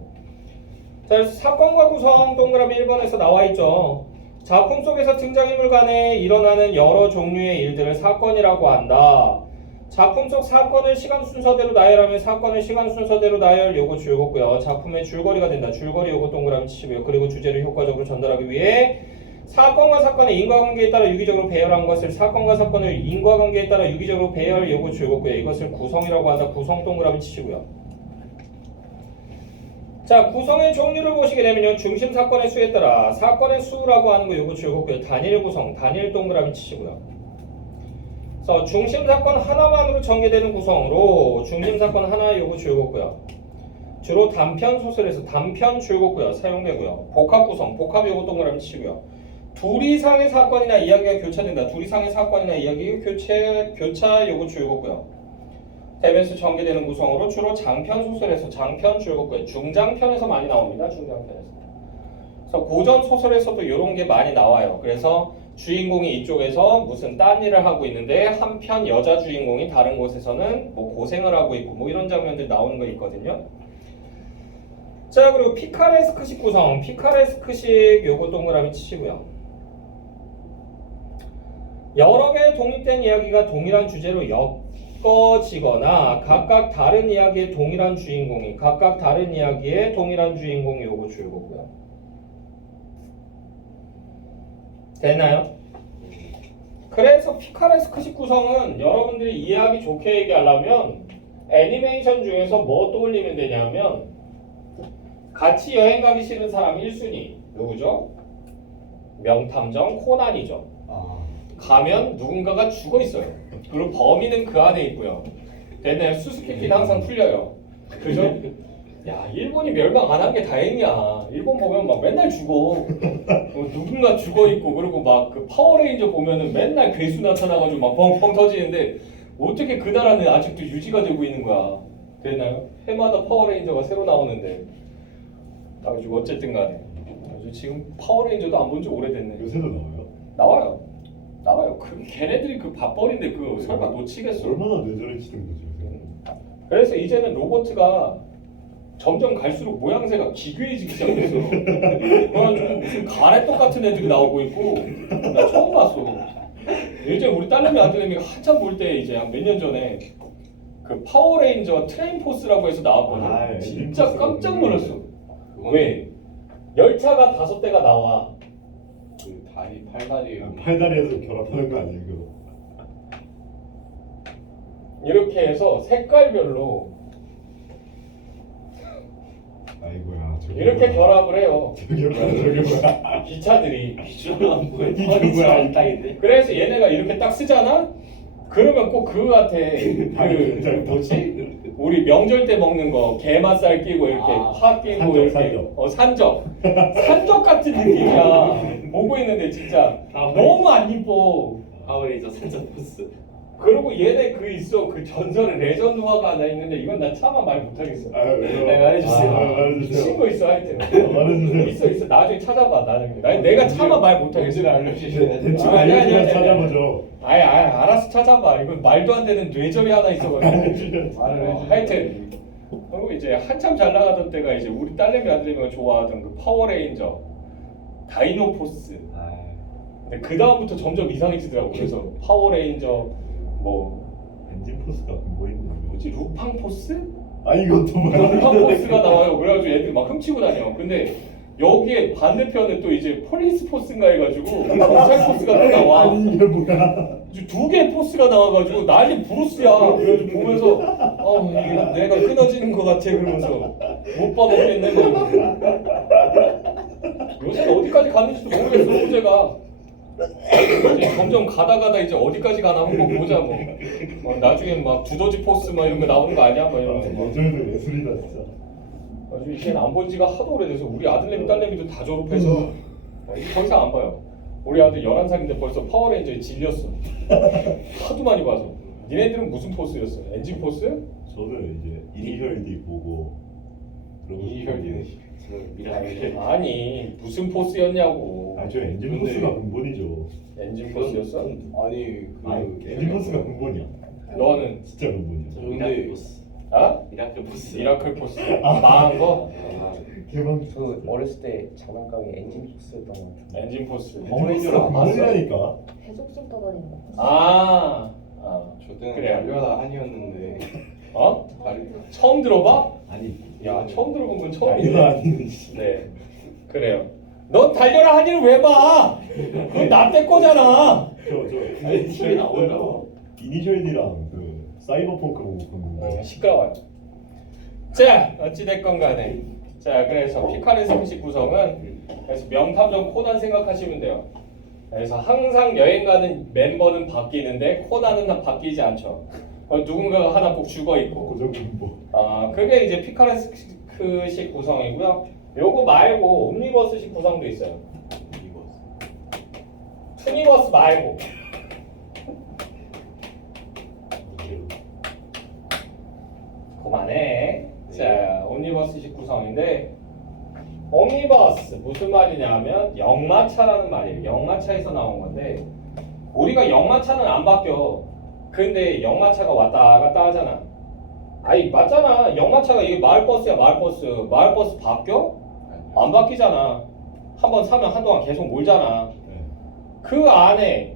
자, 그래서 사건과 구성 동그라미 1번에서 나와 있죠. 작품 속에서 등장인물 간에 일어나는 여러 종류의 일들을 사건이라고 한다. 작품 속 사건을 시간 순서대로 나열하면 사건을 시간 순서대로 나열 요거 줄거고요. 작품의 줄거리가 된다. 줄거리 요거 동그라미 치시고요. 그리고 주제를 효과적으로 전달하기 위해 사건과 사건의 인과관계에 따라 유기적으로 배열한 것을 사건과 사건을 인과관계에 따라 유기적으로 배열 요거 줄거고요. 이것을 구성이라고 한다. 구성 동그라미 치시고요. 자, 구성의 종류를 보시게 되면요. 중심 사건의 수에 따라 사건의 수라고 하는 거 요거 줄거고요. 단일 구성, 단일 동그라미 치시고요. 그래서 중심 사건 하나만으로 전개되는 구성으로 중심 사건 하나 요거 줄거고요. 주로 단편 소설에서 단편 줄거고요. 사용되고요. 복합 구성, 복합 요거 동그라미 치고요. 둘 이상의 사건이나 이야기가 교차된다. 둘 이상의 사건이나 이야기가 교차 요거 줄거고요. 되면서 전개되는 구성으로 주로 장편 소설에서 장편 줄거고요. 중장편에서 많이 나옵니다. 중장편에서. 그래서 고전 소설에서도 이런 게 많이 나와요. 그래서 주인공이 이쪽에서 무슨 딴 일을 하고 있는데 한편 여자 주인공이 다른 곳에서는 뭐 고생을 하고 있고 뭐 이런 장면들 나오는 거 있거든요. 자, 그리고 피카레스크식 구성, 피카레스크식 요거 동그라미 치시고요. 여러 개의 독립된 이야기가 동일한 주제로 엮어지거나 각각 다른 이야기의 동일한 주인공이 각각 다른 이야기의 동일한 주인공이 요거 줄거고요. 되나요? 그래서 피카레스크식 구성은 여러분들이 이해하기 좋게 얘기하려면 애니메이션 중에서 뭐 떠올리면 되냐면 같이 여행 가기 싫은 사람 1순위 누구죠? 명탐정 코난이죠. 가면 누군가가 죽어 있어요. 그리고 범인은 그 안에 있고요. 되나요? 수수께끼는 항상 풀려요. 그죠? 야 일본이 멸망 안 한 게 다행이야. 일본 보면 막 맨날 죽어. 누군가 죽어 있고 그리고 막 그 파워레인저 보면은 맨날 괴수 나타나가지고 막 펑펑 터지는데 어떻게 그 나라는 아직도 유지가 되고 있는 거야? 됐나요? 해마다 파워레인저가 새로 나오는데. 가지고 어쨌든 간에 지금 파워레인저도 안 본 지 오래됐네. 요새도 나와요? 나와요. 그 걔네들이 그 밥벌인데 그 설마 놓치겠어? 얼마나 뇌절에 치는 거지 요새? 그래서 이제는 로봇가 점점 갈수록 모양새가 기괴해지기 시작했어. 그래가지고 무슨 가래떡 같은 애들이 나오고 있고 나 처음 봤어. 예전에 우리 딸내미 아들내미가 한참 볼 때 이제 한 몇 년 전에 그 파워레인저 트레인포스라고 해서 나왔거든. 아, 진짜 엔진 깜짝 포스. 놀랐어. 왜? 열차가 5대가 나와. 그 다리 팔다리 팔다리에서 결합하는 거 아니에요? 그거? 이렇게 해서 색깔별로 아이고야. 저게 이렇게 뭐야. 결합을 해요. 저게 뭐야? 저게 뭐야? 기차들이. 비주얼만 보여. 이게 뻔히 뭐야? 잘 딱인데. 그래서 얘네가 이렇게 딱 쓰잖아? 그러면 꼭 그거 같아. 굉장히 뭐지? 우리 명절 때 먹는 거 게맛살 끼고 이렇게 아, 파 끼고 산적, 이렇게 산적. 산적. 산적 같은 느낌이야. 보고 있는데 진짜 너무 안 이뻐. 파워레인저 산전 포스. 그리고 얘네 그 있어 그 전설의 레전드화가 하나 있는데 이건 나 차마 말 못하겠어. 아, 왜요? 내가 말해주세요. 말해주세요. 친구 있어 하여튼. 말해주세요. 있어 나중에 찾아봐 나중에. 내가 차마 말 못하겠어. 뭔지를 알려주셔야 돼. 대충 아니, 알려주면 찾아보죠. 아예 알아서 찾아봐. 이건 말도 안 되는 뇌절이 하나 있어가지고. 말을 해주세요. 하여튼 그리고 이제 한참 잘 나가던 때가 이제 우리 딸내미 아들내미가 좋아하던 그 파워레인저 다이노포스. 아, 근데 그 다음부터 점점 이상해지더라고. 그래서 파워레인저 뭐 엔진 포스가 뭐 있는 거지? 뭐지 루팡포스? 아 이것도 뭐야? 루팡포스가 나와요. 그래가지고 애들 막 훔치고 다녀. 근데 여기에 반대편에 또 이제 폴리스 포스인가 해가지고 경찰 포스가 또 나와. 아니 이게 뭐야? 2개 포스가 나와가지고 난리 부르스야. 그래가지고 보면서 이거 내가 끊어지는 것 같아. 그러면서 못 봐먹겠네. 뭐. 요새는 어디까지 갔는지도 모르겠어. 문제가 이제 점점 가다 이제 어디까지 가나 한번 보자 뭐. 나중에 막 두더지 포스 막 이런 거 나오는 거 아니야? 막 이러면서 막. 예전에도 예술이다 진짜. 아주 이제는 안 본 지가 하도 오래돼서 우리 아들내미 딸내미도 다 졸업해서 이제 더 이상 안 봐요. 우리 아들 11살인데 벌써 파워레인저에 질렸어. 하도 많이 봐서. 니네들은 무슨 포스였어? 엔진 포스? 저는 이제 이니셜 보고 이니셜 D는 미라클. 아니 무슨 포스였냐고. 저 엔진 근데- 포스가 근본이죠. 엔진 포스였어? 아니 그 엔진 포스가 근본이야. 너는 진짜 근본이야. 저 미라클 근데 포스. 아? 미라클 포스. 미라클 포스. 망한 거? 개방. 그 어렸을 때 장난감이 엔진 포스였던 것 같은데. 엔진 포스. 엔진 포스가 근본이라니까. 해적선 떠다니는 거. 아. 저 때는 그래. 달려라 한이었는데 어? 다리 처음 들어봐? 아니. 야 처음 들어본 건 아니가 처음이네. 아니는. 네. 그래요. 넌 달려라 하니를 왜 봐? 그건 나 때 거잖아. 저 아니, TV 나오죠. 이니셜 D랑 그 사이버펑크 보고 봤는데. 시끄러워요. 자, 어찌됐건 간에. 자, 그래서 피카레스 형식 구성은 그래서 명탐정 코난 생각하시면 돼요. 그래서 항상 여행 가는 멤버는 바뀌는데 코난은 바뀌지 않죠. 누군가가 하나 꼭 죽어 있고. 고정 근본. 그게 이제 피카레스식 구성이고요. 요거 말고 옴니버스식 구성도 있어요. 이거 투니버스 말고. 그만해. 자, 옴니버스식 구성인데 옴니버스 무슨 말이냐면 역마차라는 말이에요. 역마차에서 나온 건데 우리가 역마차는 안 바뀌어. 근데 역마차가 왔다 갔다 하잖아. 아니 맞잖아. 역마차가 이게 마을버스야. 마을버스 바뀌어? 안 바뀌잖아. 한번 사면 한동안 계속 몰잖아. 그 안에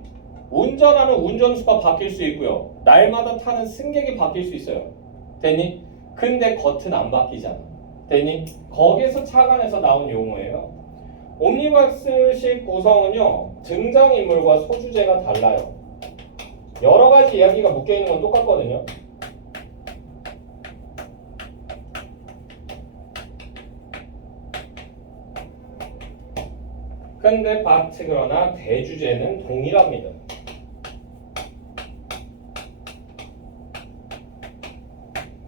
운전하는 운전수가 바뀔 수 있고요. 날마다 타는 승객이 바뀔 수 있어요. 됐니? 근데 겉은 안 바뀌잖아. 됐니? 거기에서 착안해서 나온 용어예요. 옴니버스식 구성은요. 등장인물과 소주제가 달라요. 여러 가지 이야기가 묶여있는 건 똑같거든요. 근데 그러나 대주제는 동일합니다.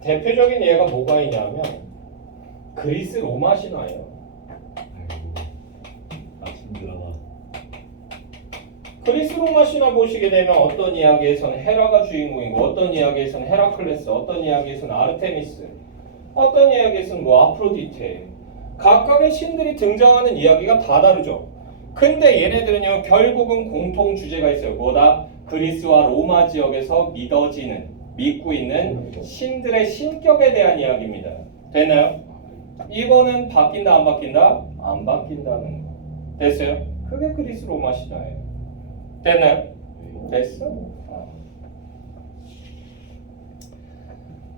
대표적인 예가 뭐가 있냐면 그리스 로마 신화예요. 아이고 힘들어. 그리스 로마 신화 보시게 되면 어떤 이야기에서는 헤라가 주인공이고 어떤 이야기에서는 헤라클레스, 어떤 이야기에서는 아르테미스, 어떤 이야기에서는 뭐 아프로디테, 각각의 신들이 등장하는 이야기가 다 다르죠. 근데 얘네들은요 결국은 공통 주제가 있어요. 뭐다? 그리스와 로마 지역에서 믿고 있는 신들의 신격에 대한 이야기입니다. 됐나요? 이거는 바뀐다 안 바뀐다? 안 바뀐다는 거. 됐어요? 그게 그리스 로마 신화예요. 됐나요? 됐어?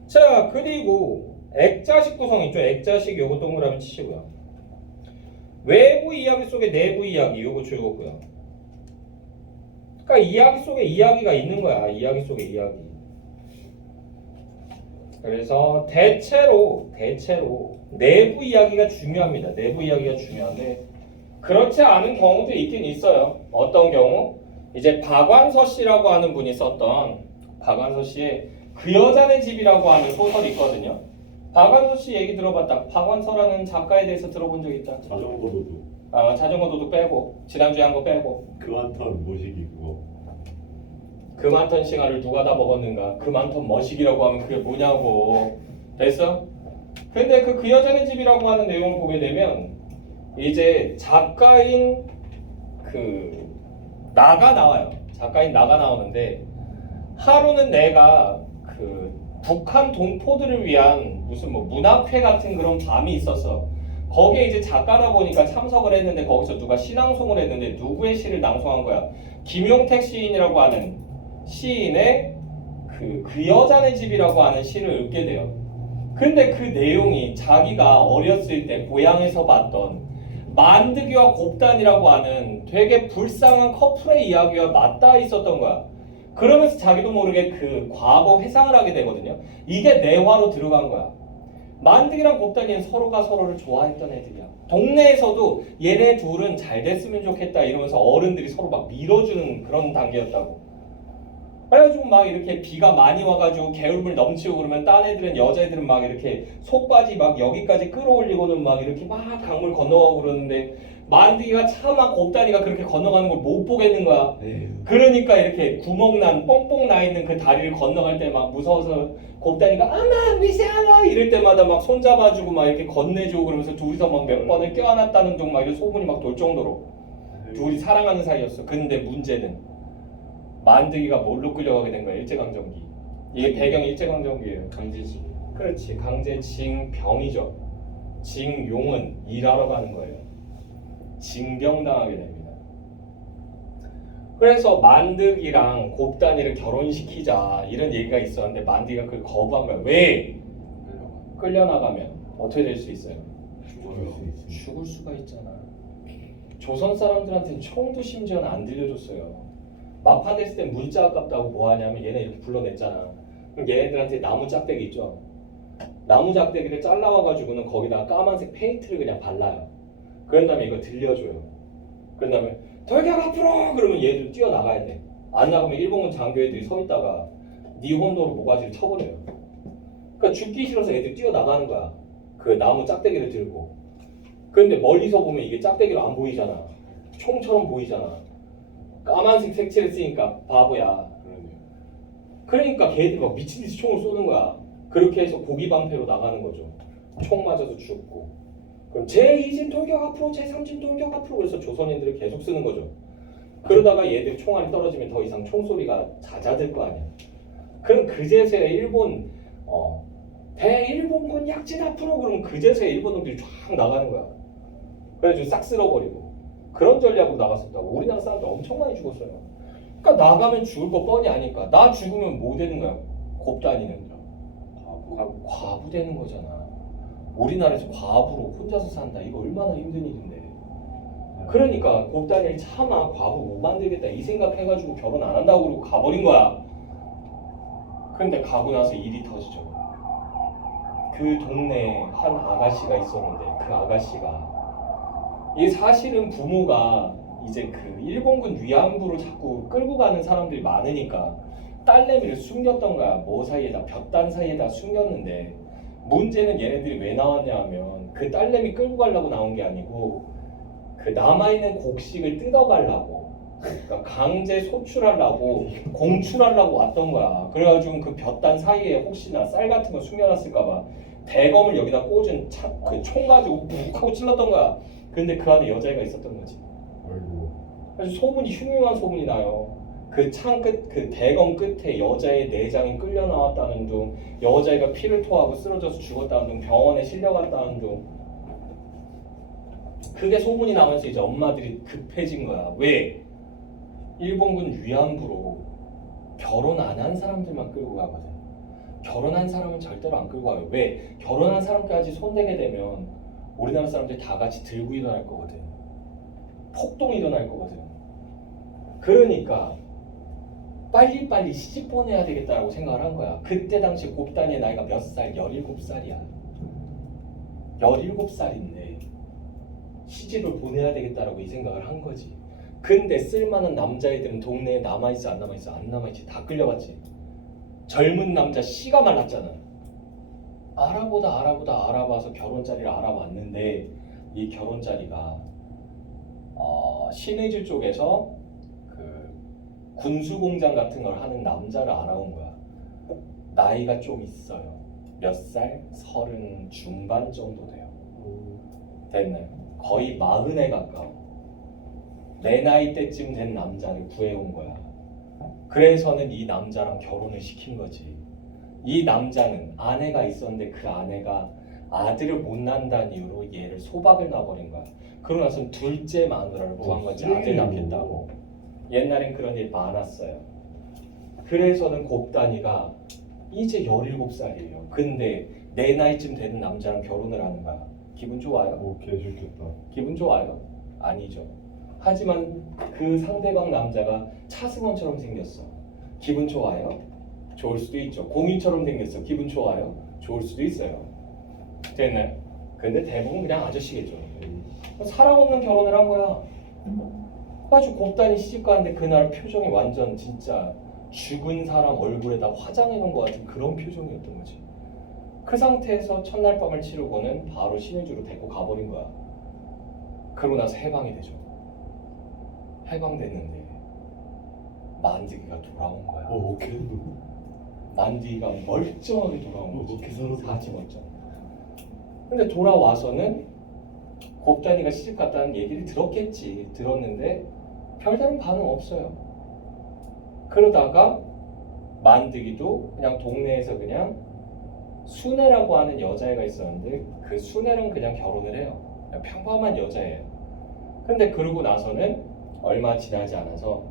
자, 그리고 액자식 구성 있죠? 액자식 요거 동그라미 치시고요. 외부 이야기 속에 내부 이야기 요거 줄거고요. 그러니까 이야기 속에 이야기가 있는 거야. 이야기 속에 이야기. 그래서 대체로 내부 이야기가 중요합니다. 내부 이야기가 중요한데 그렇지 않은 경우도 있긴 있어요. 어떤 경우? 이제 박완서 씨라고 하는 분이 썼던 박완서 씨의 그 여자네 집이라고 하는 소설이 있거든요. 박완서 씨 얘기 들어봤다. 박완서라는 작가에 대해서 들어본 적 있다. 자전거 도둑. 자전거 도둑 빼고 지난주에 한 거 빼고 그만턴 모시기 그거. 그 많던 시간을 누가 다 먹었는가? 그 많던 머시기라고 하면 그게 뭐냐고. 됐어? 근데 그 여자네 집이라고 하는 내용을 보게 되면 이제 작가인 그 나가 나와요. 작가인 나가 나오는데 하루는 내가 그 북한 동포들을 위한 무슨 뭐 문학회 같은 그런 밤이 있었어. 거기에 이제 작가다 보니까 참석을 했는데 거기서 누가 시낭송을 했는데 누구의 시를 낭송한 거야? 김용택 시인이라고 하는 시인의 그 여자네 집이라고 하는 시를 읽게 돼요. 근데 그 내용이 자기가 어렸을 때 고향에서 봤던 만드기와 곱단이라고 하는 되게 불쌍한 커플의 이야기와 맞닿아 있었던 거야. 그러면서 자기도 모르게 그 과거 회상을 하게 되거든요. 이게 내화로 들어간 거야. 만드기랑 곱단이는 서로가 서로를 좋아했던 애들이야. 동네에서도 얘네 둘은 잘 됐으면 좋겠다 이러면서 어른들이 서로 막 밀어주는 그런 단계였다고. 그래가지고 막 이렇게 비가 많이 와가지고 개울물 넘치고 그러면 딴 애들은 여자애들은 막 이렇게 속바지 막 여기까지 끌어올리고는 막 이렇게 막 강물 건너가고 그러는데 만드기가 차마 곱다리가 그렇게 건너가는 걸 못 보겠는 거야. 그러니까 이렇게 구멍난 뽕뽕 나 있는 그 다리를 건너갈 때 막 무서워서 곱다리가 아마 미세하다 이럴 때마다 막 손잡아주고 막 이렇게 건네주고 그러면서 둘이서 막 몇 번을 껴안았다는 둥 막 이런 소문이 막 돌 정도로 둘이 사랑하는 사이였어. 근데 문제는 만드기가 뭘로 끌려가게 된 거야? 일제강점기. 이게 배경이 일제강점기예요. 강제징. 그렇지. 강제징병이죠. 징용은 일하러 가는 거예요. 징병당하게 됩니다. 그래서 만드기랑 곱단이를 결혼시키자 이런 얘기가 있었는데 만드기가 그걸 거부한 거야. 왜? 끌려나가면 어떻게 될 수 있어요? 죽을 수가 있잖아. 조선 사람들한테는 총도 심지어는 안 들려줬어요. 막판 됐을 땐 문자 아깝다고 뭐 하냐면 얘네 이렇게 불러냈잖아. 그럼 얘네들한테 나무 짝대기 있죠? 나무 짝대기를 잘라와가지고는 거기다가 까만색 페인트를 그냥 발라요. 그런 다음에 이거 들려줘요. 그런 다음에 돌격 앞으로! 그러면 얘들 뛰어나가야 돼. 안 나가면 일본군 장교 애들이 서 있다가 니혼도로 모가지를 쳐버려요. 그러니까 죽기 싫어서 애들 뛰어나가는 거야. 그 나무 짝대기를 들고. 그런데 멀리서 보면 이게 짝대기로 안 보이잖아. 총처럼 보이잖아. 까만색 색칠을 쓰니까 바보야. 그러니까 걔들이 막 미친듯이 총을 쏘는 거야. 그렇게 해서 고기 방패로 나가는 거죠. 총 맞아서 죽고. 그럼 제2진 돌격 앞으로, 제3진 돌격 앞으로 그래서 조선인들을 계속 쓰는 거죠. 그러다가 얘들이 총알이 떨어지면 더 이상 총소리가 잦아들 거 아니야. 그럼 그제서야 일본 대일본군 약진 앞으로 그러면 그제서야 일본 놈들이 쫙 나가는 거야. 그래가지고 싹 쓸어버리고. 그런 전략으로 나갔었다고. 우리나라 사람들 엄청 많이 죽었어요. 그러니까 나가면 죽을 거 뻔히 아니까. 나 죽으면 뭐 되는 거야? 곱다니는 과부 되는 거잖아. 우리나라에서 과부로 혼자서 산다. 이거 얼마나 힘든 일인데. 그러니까 곱다니를 차마 과부 못 만들겠다 이 생각해가지고 결혼 안 한다고 그러고 가버린 거야. 그런데 가고 나서 일이 터지죠. 그 동네에 한 아가씨가 있었는데 그 아가씨가 이게 사실은 부모가 이제 그 일본군 위안부로 자꾸 끌고 가는 사람들이 많으니까 딸내미를 숨겼던 거야. 뭐 사이에다 볕단 사이에다 숨겼는데 문제는 얘네들이 왜 나왔냐 하면 그 딸내미 끌고 가려고 나온 게 아니고 그 남아있는 곡식을 뜯어가려고, 그러니까 강제 소출하려고 공출하려고 왔던 거야. 그래가지고 그 볕단 사이에 혹시나 쌀 같은 거 숨겨놨을까봐 대검을 여기다 꽂은 그 총 가지고 묵 하고 찔렀던 거야. 근데 그 안에 여자애가 있었던 거지. 아이고. 그래서 소문이 흉흉한 소문이 나요. 그 창 끝, 그 대검 끝에 여자의 내장이 끌려 나왔다는 둥, 여자애가 피를 토하고 쓰러져서 죽었다는 둥, 병원에 실려갔다는 둥. 그게 소문이 나면서 이제 엄마들이 급해진 거야. 왜? 일본군 위안부로 결혼 안 한 사람들만 끌고 가거든. 결혼한 사람은 절대로 안 끌고 가요. 왜? 결혼한 사람까지 손대게 되면 우리나라 사람들이 다 같이 들고 일어날 거거든. 폭동이 일어날 거거든. 그러니까 빨리빨리 시집 보내야 되겠다라고 생각을 한 거야. 그때 당시 곱단이의 나이가 몇 살? 17살이야. 17살인데 시집을 보내야 되겠다라고 이 생각을 한 거지. 근데 쓸만한 남자애들은 동네에 남아있어 안 남아있어? 안 남아있지. 다 끌려갔지. 젊은 남자 씨가 말랐잖아. 알아봐서 결혼자리를 알아봤는데 이 결혼자리가 신의주 쪽에서 그 군수공장 같은 걸 하는 남자를 알아온 거야. 나이가 좀 있어요. 몇 살? 30 중반 정도 돼요. 됐나요? 거의 40에 가까워. 내 나이 때쯤 된 남자를 구해온 거야. 그래서는 이 남자랑 결혼을 시킨 거지. 이 남자는 아내가 있었는데 그 아내가 아들을 못 낳는다는 이유로 얘를 소박을 놔버린 거야. 그러고 나서는 둘째 마누라를 구한 거지. 아들 낳겠다고. 옛날엔 그런 일 많았어요. 그래서는 곱단이가 이제 17살이에요. 근데 내 나이쯤 되는 남자랑 결혼을 하는 거야. 기분 좋아요? 오, 개 좋겠다. 기분 좋아요? 아니죠. 하지만 그 상대방 남자가 차승원처럼 생겼어. 기분 좋아요? 좋을 수도 있죠. 공인처럼 생겼어. 기분 좋아요? 좋을 수도 있어요. 됐나요? 근데 대부분 그냥 아저씨겠죠. 사랑 없는 결혼을 한 거야. 아주 곱단이 시집 가는데 그날 표정이 완전 진짜 죽은 사람 얼굴에다 화장해 놓은 것 같은 그런 표정이었던 거지. 그 상태에서 첫날 밤을 치르고는 바로 신의주로 데리고 가버린 거야. 그러고 나서 해방이 되죠. 해방됐는데 만드기가 돌아온 거야. 오케이. 만드기가 멀쩡하게 돌아온 거지. 오케이, 살았어. 사지 멀쩡. 근데 돌아와서는 곱단이가 시집 갔다는 얘기를 들었겠지. 들었는데 별다른 반응 없어요. 그러다가 만드기도 그냥 동네에서 그냥 순애라고 하는 여자애가 있었는데 그 순애랑 그냥 결혼을 해요. 그냥 평범한 여자애예요. 근데 그러고 나서는 얼마 지나지 않아서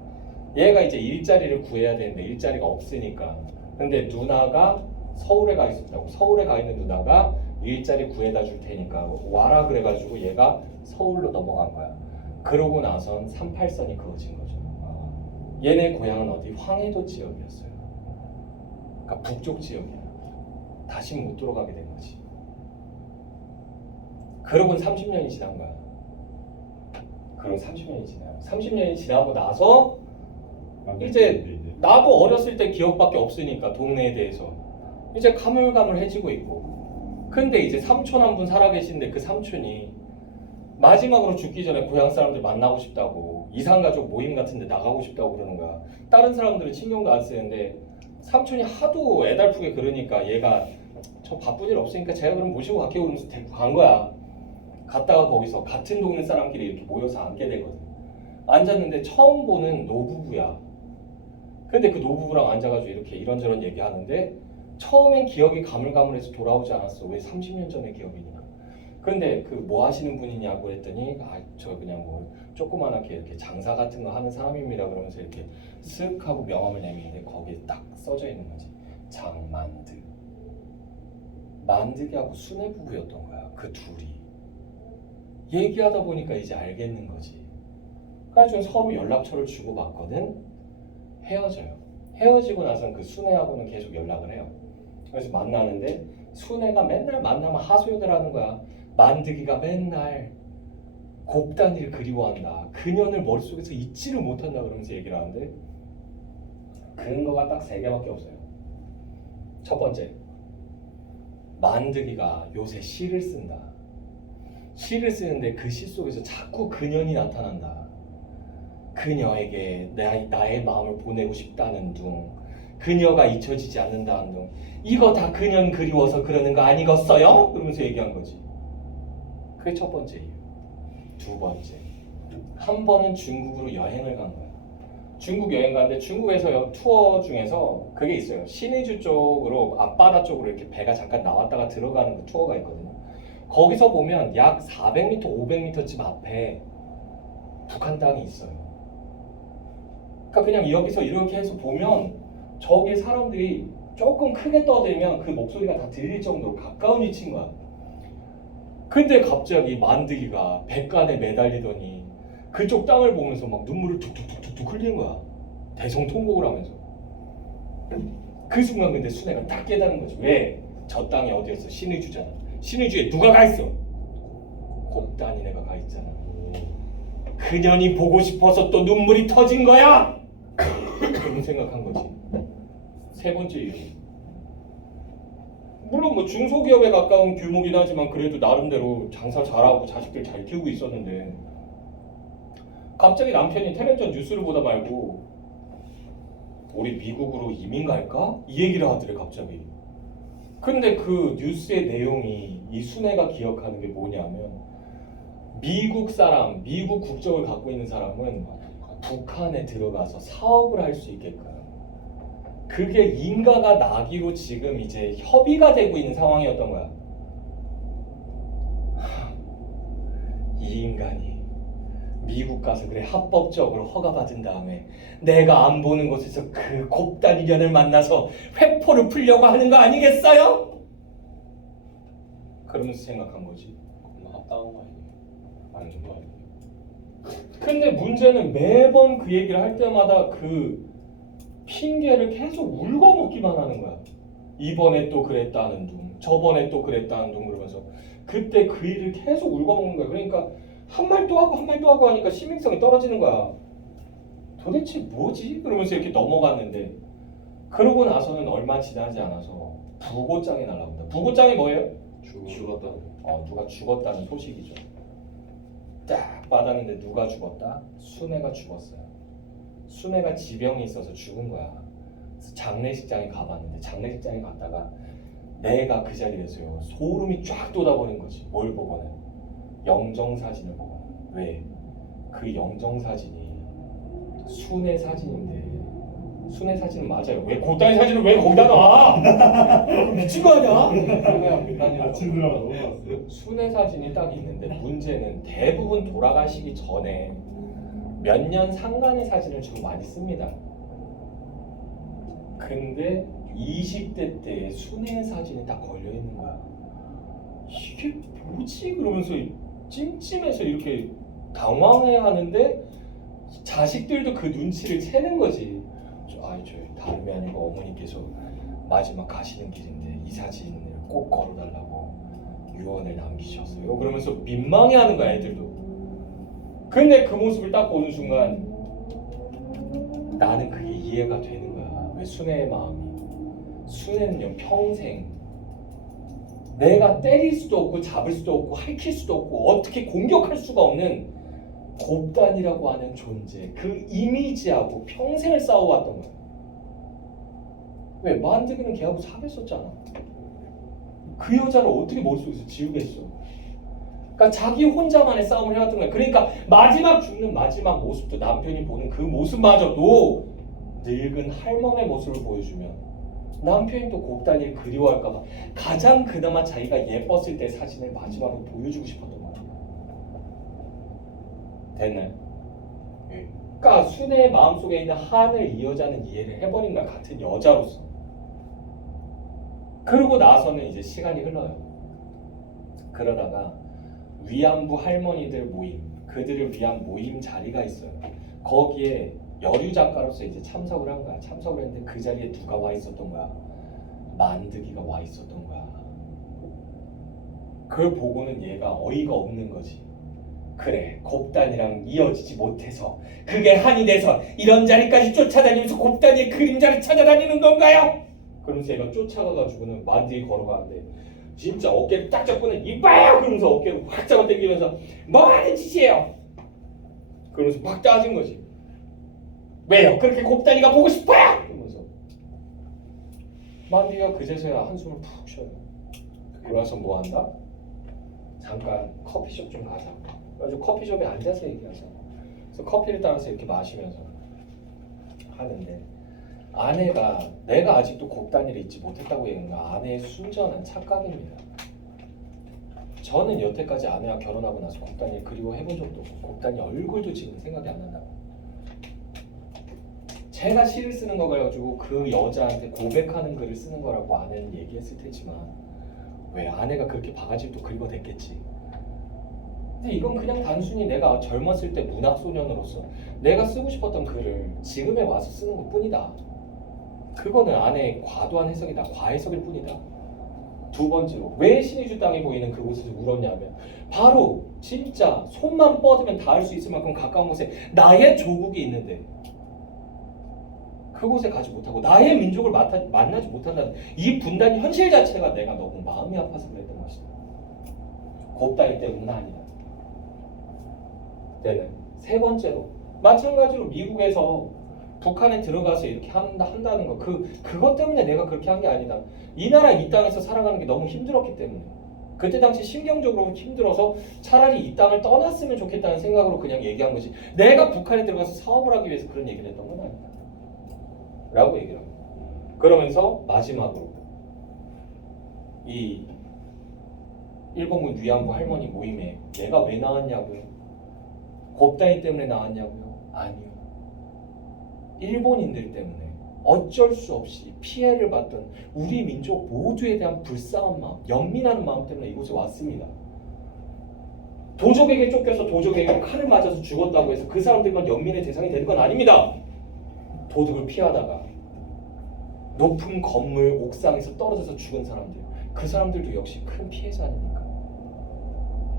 얘가 이제 일자리를 구해야 되는데 일자리가 없으니까. 근데 누나가 서울에 가 있었다고. 서울에 가 있는 누나가 일자리 구해다 줄 테니까 와라 그래가지고 얘가 서울로 넘어간 거야. 그러고 나선 38선이 그어진 거죠. 얘네 고향은 어디? 황해도 지역이었어요. 그러니까 북쪽 지역이야. 다시 못 들어가게 된 거지. 그러고는 30년이 지난 거야. 그럼 30년이 지나요. 30년이 지나고 나서 이제 나도 어렸을 때 기억밖에 없으니까 동네에 대해서 이제 가물가물해지고 있고. 근데 이제 삼촌 한 분 살아계신데 그 삼촌이 마지막으로 죽기 전에 고향 사람들 만나고 싶다고 이산가족 모임 같은 데 나가고 싶다고 그러는 거야. 다른 사람들은 신경도 안 쓰는데 삼촌이 하도 애달프게 그러니까 얘가 저 바쁜 일 없으니까 제가 그럼 모시고 갈게요 그러면서 데리고 간 거야. 갔다가 거기서 같은 동네 사람끼리 이렇게 모여서 앉게 되거든. 앉았는데 처음 보는 노부부야. 근데 그 노부부랑 앉아가지고 이렇게 이런저런 얘기하는데 처음엔 기억이 가물가물해서 돌아오지 않았어. 왜 30년 전의 기억이니까. 근데 그 뭐 하시는 분이냐고 했더니 저 그냥 뭐 조그만하게 이렇게 장사 같은 거 하는 사람입니다. 그러면서 이렇게 쓱 하고 명함을 내미는데 거기에 딱 써져 있는 거지. 장만드. 만드기하고 순애 부부였던 거야. 그 둘이. 얘기하다 보니까 이제 알겠는 거지. 그래가지고 서로 연락처를 주고받거든. 헤어져요. 헤어지고 나선 그 순애하고는 계속 연락을 해요. 그래서 만나는데 순애가 맨날 만나면 하소연을 하는 거야. 만드기가 맨날 곱단이를 그리워한다. 그년을 머릿속에서 잊지를 못한다 그러면서 얘기를 하는데 근거가 딱 3개밖에 없어요. 첫 번째, 만드기가 요새 시를 쓴다. 시를 쓰는데 그 시 속에서 자꾸 그년이 나타난다. 그녀에게 나의 마음을 보내고 싶다는 둥, 그녀가 잊혀지지 않는다는 둥, 이거 다 그년 그리워서 그러는 거 아니겠어요? 그러면서 얘기한 거지. 그게 첫 번째 이유. 두 번째, 한 번은 중국으로 여행을 간 거야. 중국 여행 가는데 중국에서 투어 중에서 그게 있어요. 신의주 쪽으로 앞바다 쪽으로 이렇게 배가 잠깐 나왔다가 들어가는 그 투어가 있거든요. 거기서 보면 약 400m, 500m쯤 앞에 북한 땅이 있어요. 그러니까 그냥 여기서 이렇게 해서 보면 저기 사람들이 조금 크게 떠들면 그 목소리가 다 들릴 정도로 가까운 위치인 거야. 근데 갑자기 만드기가 백간에 매달리더니 그쪽 땅을 보면서 막 눈물을 툭툭툭툭 흘리는 거야. 대성통곡을 하면서. 그 순간 근데 순애가 딱 깨닫는 거지. 왜? 저 땅이 어디였어? 신의주잖아. 신의주에 누가 가 있어? 곱단이 애가 가 있잖아. 그년이 보고 싶어서 또 눈물이 터진 거야. 그런 생각한 거지. 세 번째 이유. 물론 뭐 중소기업에 가까운 규모긴 하지만 그래도 나름대로 장사 잘하고 자식들 잘 키우고 있었는데 갑자기 남편이 텔레비전 뉴스를 보다 말고 우리 미국으로 이민 갈까? 이 얘기를 하더래 갑자기. 근데 그 뉴스의 내용이 이 순애가 기억하는 게 뭐냐면 미국 사람, 미국 국적을 갖고 있는 사람은 북한에 들어가서 사업을 할 수 있게끔 그게 인가가 나기로 지금 이제 협의가 되고 있는 상황이었던 거야. 이 인간이 미국 가서 그래 합법적으로 허가받은 다음에 내가 안 보는 곳에서 그 곱다리견을 만나서 회포를 풀려고 하는 거 아니겠어요? 그러면서 생각한 거지. 그럼 합당한 거 아니에요? 맞는 거 아니에요? 근데 문제는 매번 그 얘기를 할 때마다 그 핑계를 계속 울거먹기만 하는 거야. 이번에 또 그랬다는 둥, 저번에 또 그랬다는 둥 그러면서 그때 그 일을 계속 울거먹는 거야. 그러니까 한 말 또 하고 한 말 또 하고 하니까 신빙성이 떨어지는 거야. 도대체 뭐지? 그러면서 이렇게 넘어갔는데 그러고 나서는 얼마 지나지 않아서 부고장이 날라온다. 부고장이 뭐예요? 죽었다. 누가 죽었다는 소식이죠. 딱 바닥인데 누가 죽었다? 순애가 죽었어요. 순애가 지병이 있어서 죽은 거야. 그래서 장례식장에 가봤는데 장례식장에 갔다가 내가 그 자리에서요 소름이 쫙 돋아버린 거지. 뭘 보고는? 영정사진을 보고는. 왜? 그 영정사진이 순애 사진인데 순애 사진은 맞아요. 왜 고따위 사진을 왜 거기다 놔? 미친 거 아니야? 아침 드라마 너무 봤어요. 순애 사진이 딱 있는데 문제는 대부분 돌아가시기 전에 몇 년 상간의 사진을 주로 많이 씁니다. 근데 20대 때 순애 사진이 딱 걸려 있는 거야. 이게 뭐지? 그러면서 찜찜해서 이렇게 당황해 하는데 자식들도 그 눈치를 채는 거지. 저 다름이 아니고 어머니께서 마지막 가시는 길인데 이 사진을 꼭 걸어달라고 유언을 남기셨어요. 그러면서 민망해하는 거야 애들도. 근데 그 모습을 딱 보는 순간 나는 그게 이해가 되는 거야. 왜 순애의 마음이. 순애는요 평생 내가 때릴 수도 없고 잡을 수도 없고 할킬 수도 없고 어떻게 공격할 수가 없는 곱단이라고 하는 존재, 그 이미지하고 평생을 싸워왔던 거야. 왜? 만드기는 걔하고 사귀었었잖아. 그 여자를 어떻게 머릿속에서 지우겠어. 그러니까 자기 혼자만의 싸움을 해왔던 거야. 그러니까 마지막 죽는 마지막 모습도 남편이 보는 그 모습마저도 늙은 할멈의 모습을 보여주면 남편이 또 곱단이를 그리워할까 봐 가장 그나마 자기가 예뻤을 때 사진을 마지막으로 보여주고 싶었던 거야. 됐나요? 예. 그러니까 순애의 마음속에 있는 한을 이 여자는 이해를 해버린 거야. 같은 여자로서. 그러고 나서는 이제 시간이 흘러요. 그러다가 위안부 할머니들 모임, 그들을 위한 모임 자리가 있어요. 거기에 여류 작가로서 이제 참석을 한 거야. 참석을 했는데 그 자리에 누가 와 있었던 거야? 만드기가 와 있었던 거야. 그걸 보고는 얘가 어이가 없는 거지. 그래, 곱단이랑 이어지지 못해서 그게 한이 돼서 이런 자리까지 쫓아다니면서 곱단이의 그림자를 찾아다니는 건가요? 그러면서 얘가 쫓아가가지고는 만드기 걸어가는데 진짜 어깨를 딱 잡고는 이봐요 그러면서 어깨를 확 잡아 당기면서 뭐하는 짓이에요? 그러면서 막 따진 거지. 왜요? 그렇게 곱다리가 보고 싶어요? 그러면서 만디가 그제서야 한숨을 푹 쉬어요. 그러고 나서 뭐 한다? 잠깐 커피숍 좀 가자. 그래가지고 커피숍에 앉아서 얘기하자. 그래서 커피를 따라서 이렇게 마시면서 하는데 아내가 내가 아직도 곱다니를 잊지 못했다고 얘기하는 건 아내의 순전한 착각입니다. 저는 여태까지 아내와 결혼하고 나서 곱다니를 그리워해본 적도 없고 곱다니 얼굴도 지금 생각이 안 난다고. 제가 시를 쓰는 거 가지고 그 여자한테 고백하는 글을 쓰는 거라고 아내는 얘기했을 테지만 왜 아내가 그렇게 바가지를 또 긁어댔겠지. 근데 이건 그냥 단순히 내가 젊었을 때 문학소년으로서 내가 쓰고 싶었던 글을 지금에 와서 쓰는 것 뿐이다. 그거는 아내의 과도한 해석이다. 과해석일 뿐이다. 두 번째로 왜 신의주 땅이 보이는 그곳에서 울었냐면 바로 진짜 손만 뻗으면 닿을 수 있을 만큼 가까운 곳에 나의 조국이 있는데 그곳에 가지 못하고 나의 민족을 만나지 못한다는 이 분단 현실 자체가 내가 너무 마음이 아파서 그랬던 것이다. 곱다리 때문은 아니다. 때는 세 번째로 마찬가지로 미국에서 북한에 들어가서 이렇게 한다는 거 그것 때문에 내가 그렇게 한 게 아니다. 이 나라 이 땅에서 살아가는 게 너무 힘들었기 때문에 그때 당시 심경적으로 힘들어서 차라리 이 땅을 떠났으면 좋겠다는 생각으로 그냥 얘기한 거지 내가 북한에 들어가서 사업을 하기 위해서 그런 얘기를 했던 건 아니다 라고 얘기를 합니다. 그러면서 마지막으로 이 일본군 위안부 할머니 모임에 내가 왜 나왔냐고요? 곱다니 때문에 나왔냐고요? 아니요. 일본인들 때문에 어쩔 수 없이 피해를 받던 우리 민족 모두에 대한 불쌍한 마음, 연민하는 마음 때문에 이곳에 왔습니다. 도적에게 쫓겨서 도적에게 칼을 맞아서 죽었다고 해서 그 사람들만 연민의 대상이 되는 건 아닙니다. 도둑을 피하다가 높은 건물 옥상에서 떨어져서 죽은 사람들, 그 사람들도 역시 큰 피해자 아닙니까?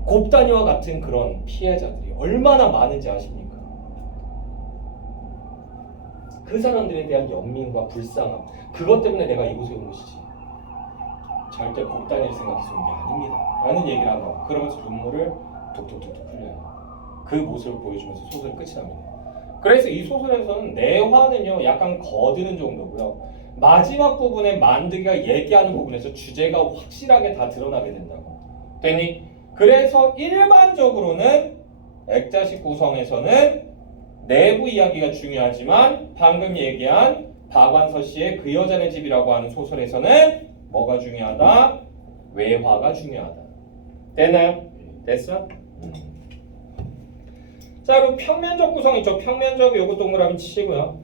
곱다니와 같은 그런 피해자들이 얼마나 많은지 아십니까? 그 사람들에 대한 연민과 불쌍함, 그것 때문에 내가 이곳에 온 것이지 절대 곱다니를 생각해서 온 게 아닙니다 라는 얘기를 한다. 그러면서 눈물을 톡톡톡톡 흘려요. 그 모습을 보여주면서 소설이 끝이 납니다. 그래서 이 소설에서는 내화는요 약간 거드는 정도고요, 마지막 부분에 만드기가 얘기하는 부분에서 주제가 확실하게 다 드러나게 된다고. 됐니? 그래서 일반적으로는 액자식 구성에서는 내부 이야기가 중요하지만 방금 얘기한 박완서 씨의 그 여자네 집이라고 하는 소설에서는 뭐가 중요하다? 외화가 중요하다. 됐나요? 됐어? 자, 그리고 평면적 구성 있죠. 평면적 요거 동그라미 치시고요.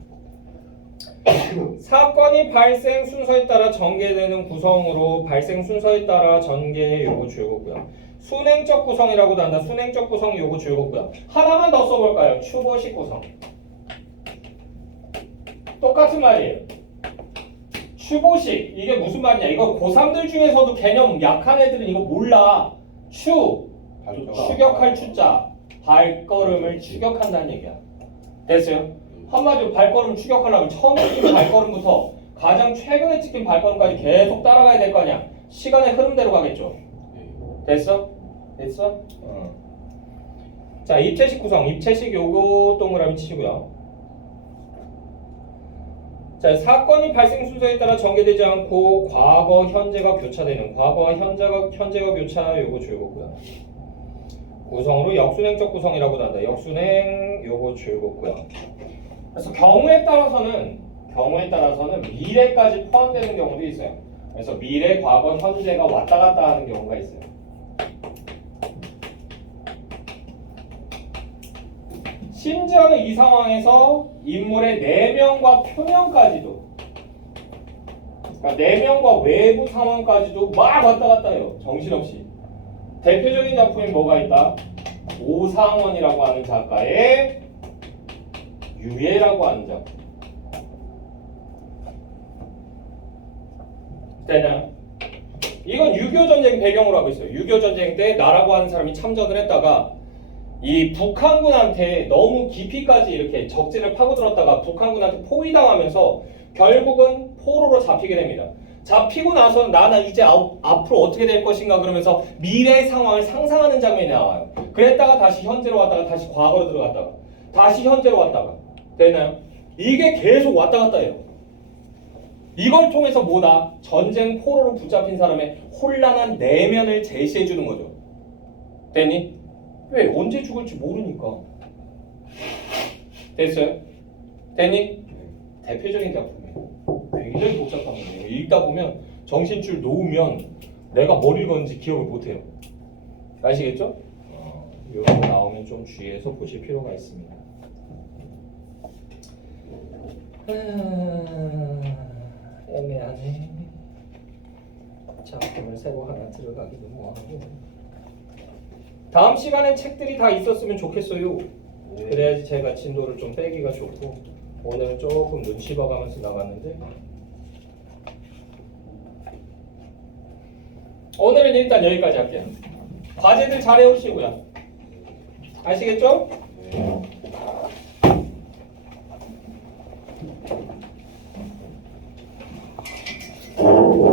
사건이 발생 순서에 따라 전개되는 구성으로 발생 순서에 따라 전개해 요거 줄거고요. 순행적 구성이라고도 한다. 순행적 구성이 요거 줄거고요. 하나만 더 써볼까요? 추보식 구성. 똑같은 말이에요. 추보식 이게 무슨 말이냐? 이거 고3들 중에서도 개념 약한 애들은 이거 몰라. 추격할 추자. 발걸음을 추격한다는 얘기야. 됐어요? 한마디로 발걸음을 추격하려면 처음에 찍힌 발걸음부터 가장 최근에 찍힌 발걸음까지 계속 따라가야 될 거 아니야. 시간의 흐름대로 가겠죠. 됐어? 됐어? 자, 입체식 구성. 입체식 요거 동그라미 치고요. 자, 사건이 발생 순서에 따라 전개되지 않고 과거, 현재가 교차되는 과거와 현재가 교차 요거 줄거고요. 구성으로 역순행적 구성이라고도 한다. 역순행 요거 줄거고요. 그래서 경우에 따라서는 미래까지 포함되는 경우도 있어요. 그래서 미래, 과거, 현재가 왔다 갔다 하는 경우가 있어요. 심지어는 이 상황에서 인물의 내면과 표면까지도, 그러니까 내면과 외부 상황까지도 막 왔다 갔다 해요. 정신없이. 대표적인 작품이 뭐가 있다? 오상원이라고 하는 작가의 유해라고 하는 작품. 되나요? 이건 6.25 전쟁 배경으로 하고 있어요. 6.25 전쟁 때 나라고 하는 사람이 참전을 했다가 이 북한군한테 너무 깊이까지 이렇게 적진을 파고들었다가 북한군한테 포위당하면서 결국은 포로로 잡히게 됩니다. 잡히고 나서 나는 이제 앞으로 어떻게 될 것인가 그러면서 미래 상황을 상상하는 장면이 나와요. 그랬다가 다시 현재로 왔다가 다시 과거로 들어갔다가 다시 현재로 왔다가 되나요? 이게 계속 왔다 갔다 해요. 이걸 통해서 뭐다? 전쟁 포로로 붙잡힌 사람의 혼란한 내면을 제시해 주는 거죠. 됐니? 왜? 언제 죽을지 모르니까. 됐어요? 됐니? 대표적인 작품이에요. 굉장히 복잡한 문제예요. 읽다 보면 정신줄 놓으면 내가 뭘 읽었는지 기억을 못해요. 아시겠죠? 이런 거 나오면 좀 주의해서 보실 필요가 있습니다. 애매하네. 작품을 새로 하나 들어가기도 뭐하고. 다음 시간에 책들이 다 있었으면 좋겠어요. 그래야지 제가 진도를 좀 빼기가 좋고 오늘은 조금 눈치 봐가면서 나갔는데 오늘은 일단 여기까지 할게요. 과제들 잘 해오시고요. 아시겠죠?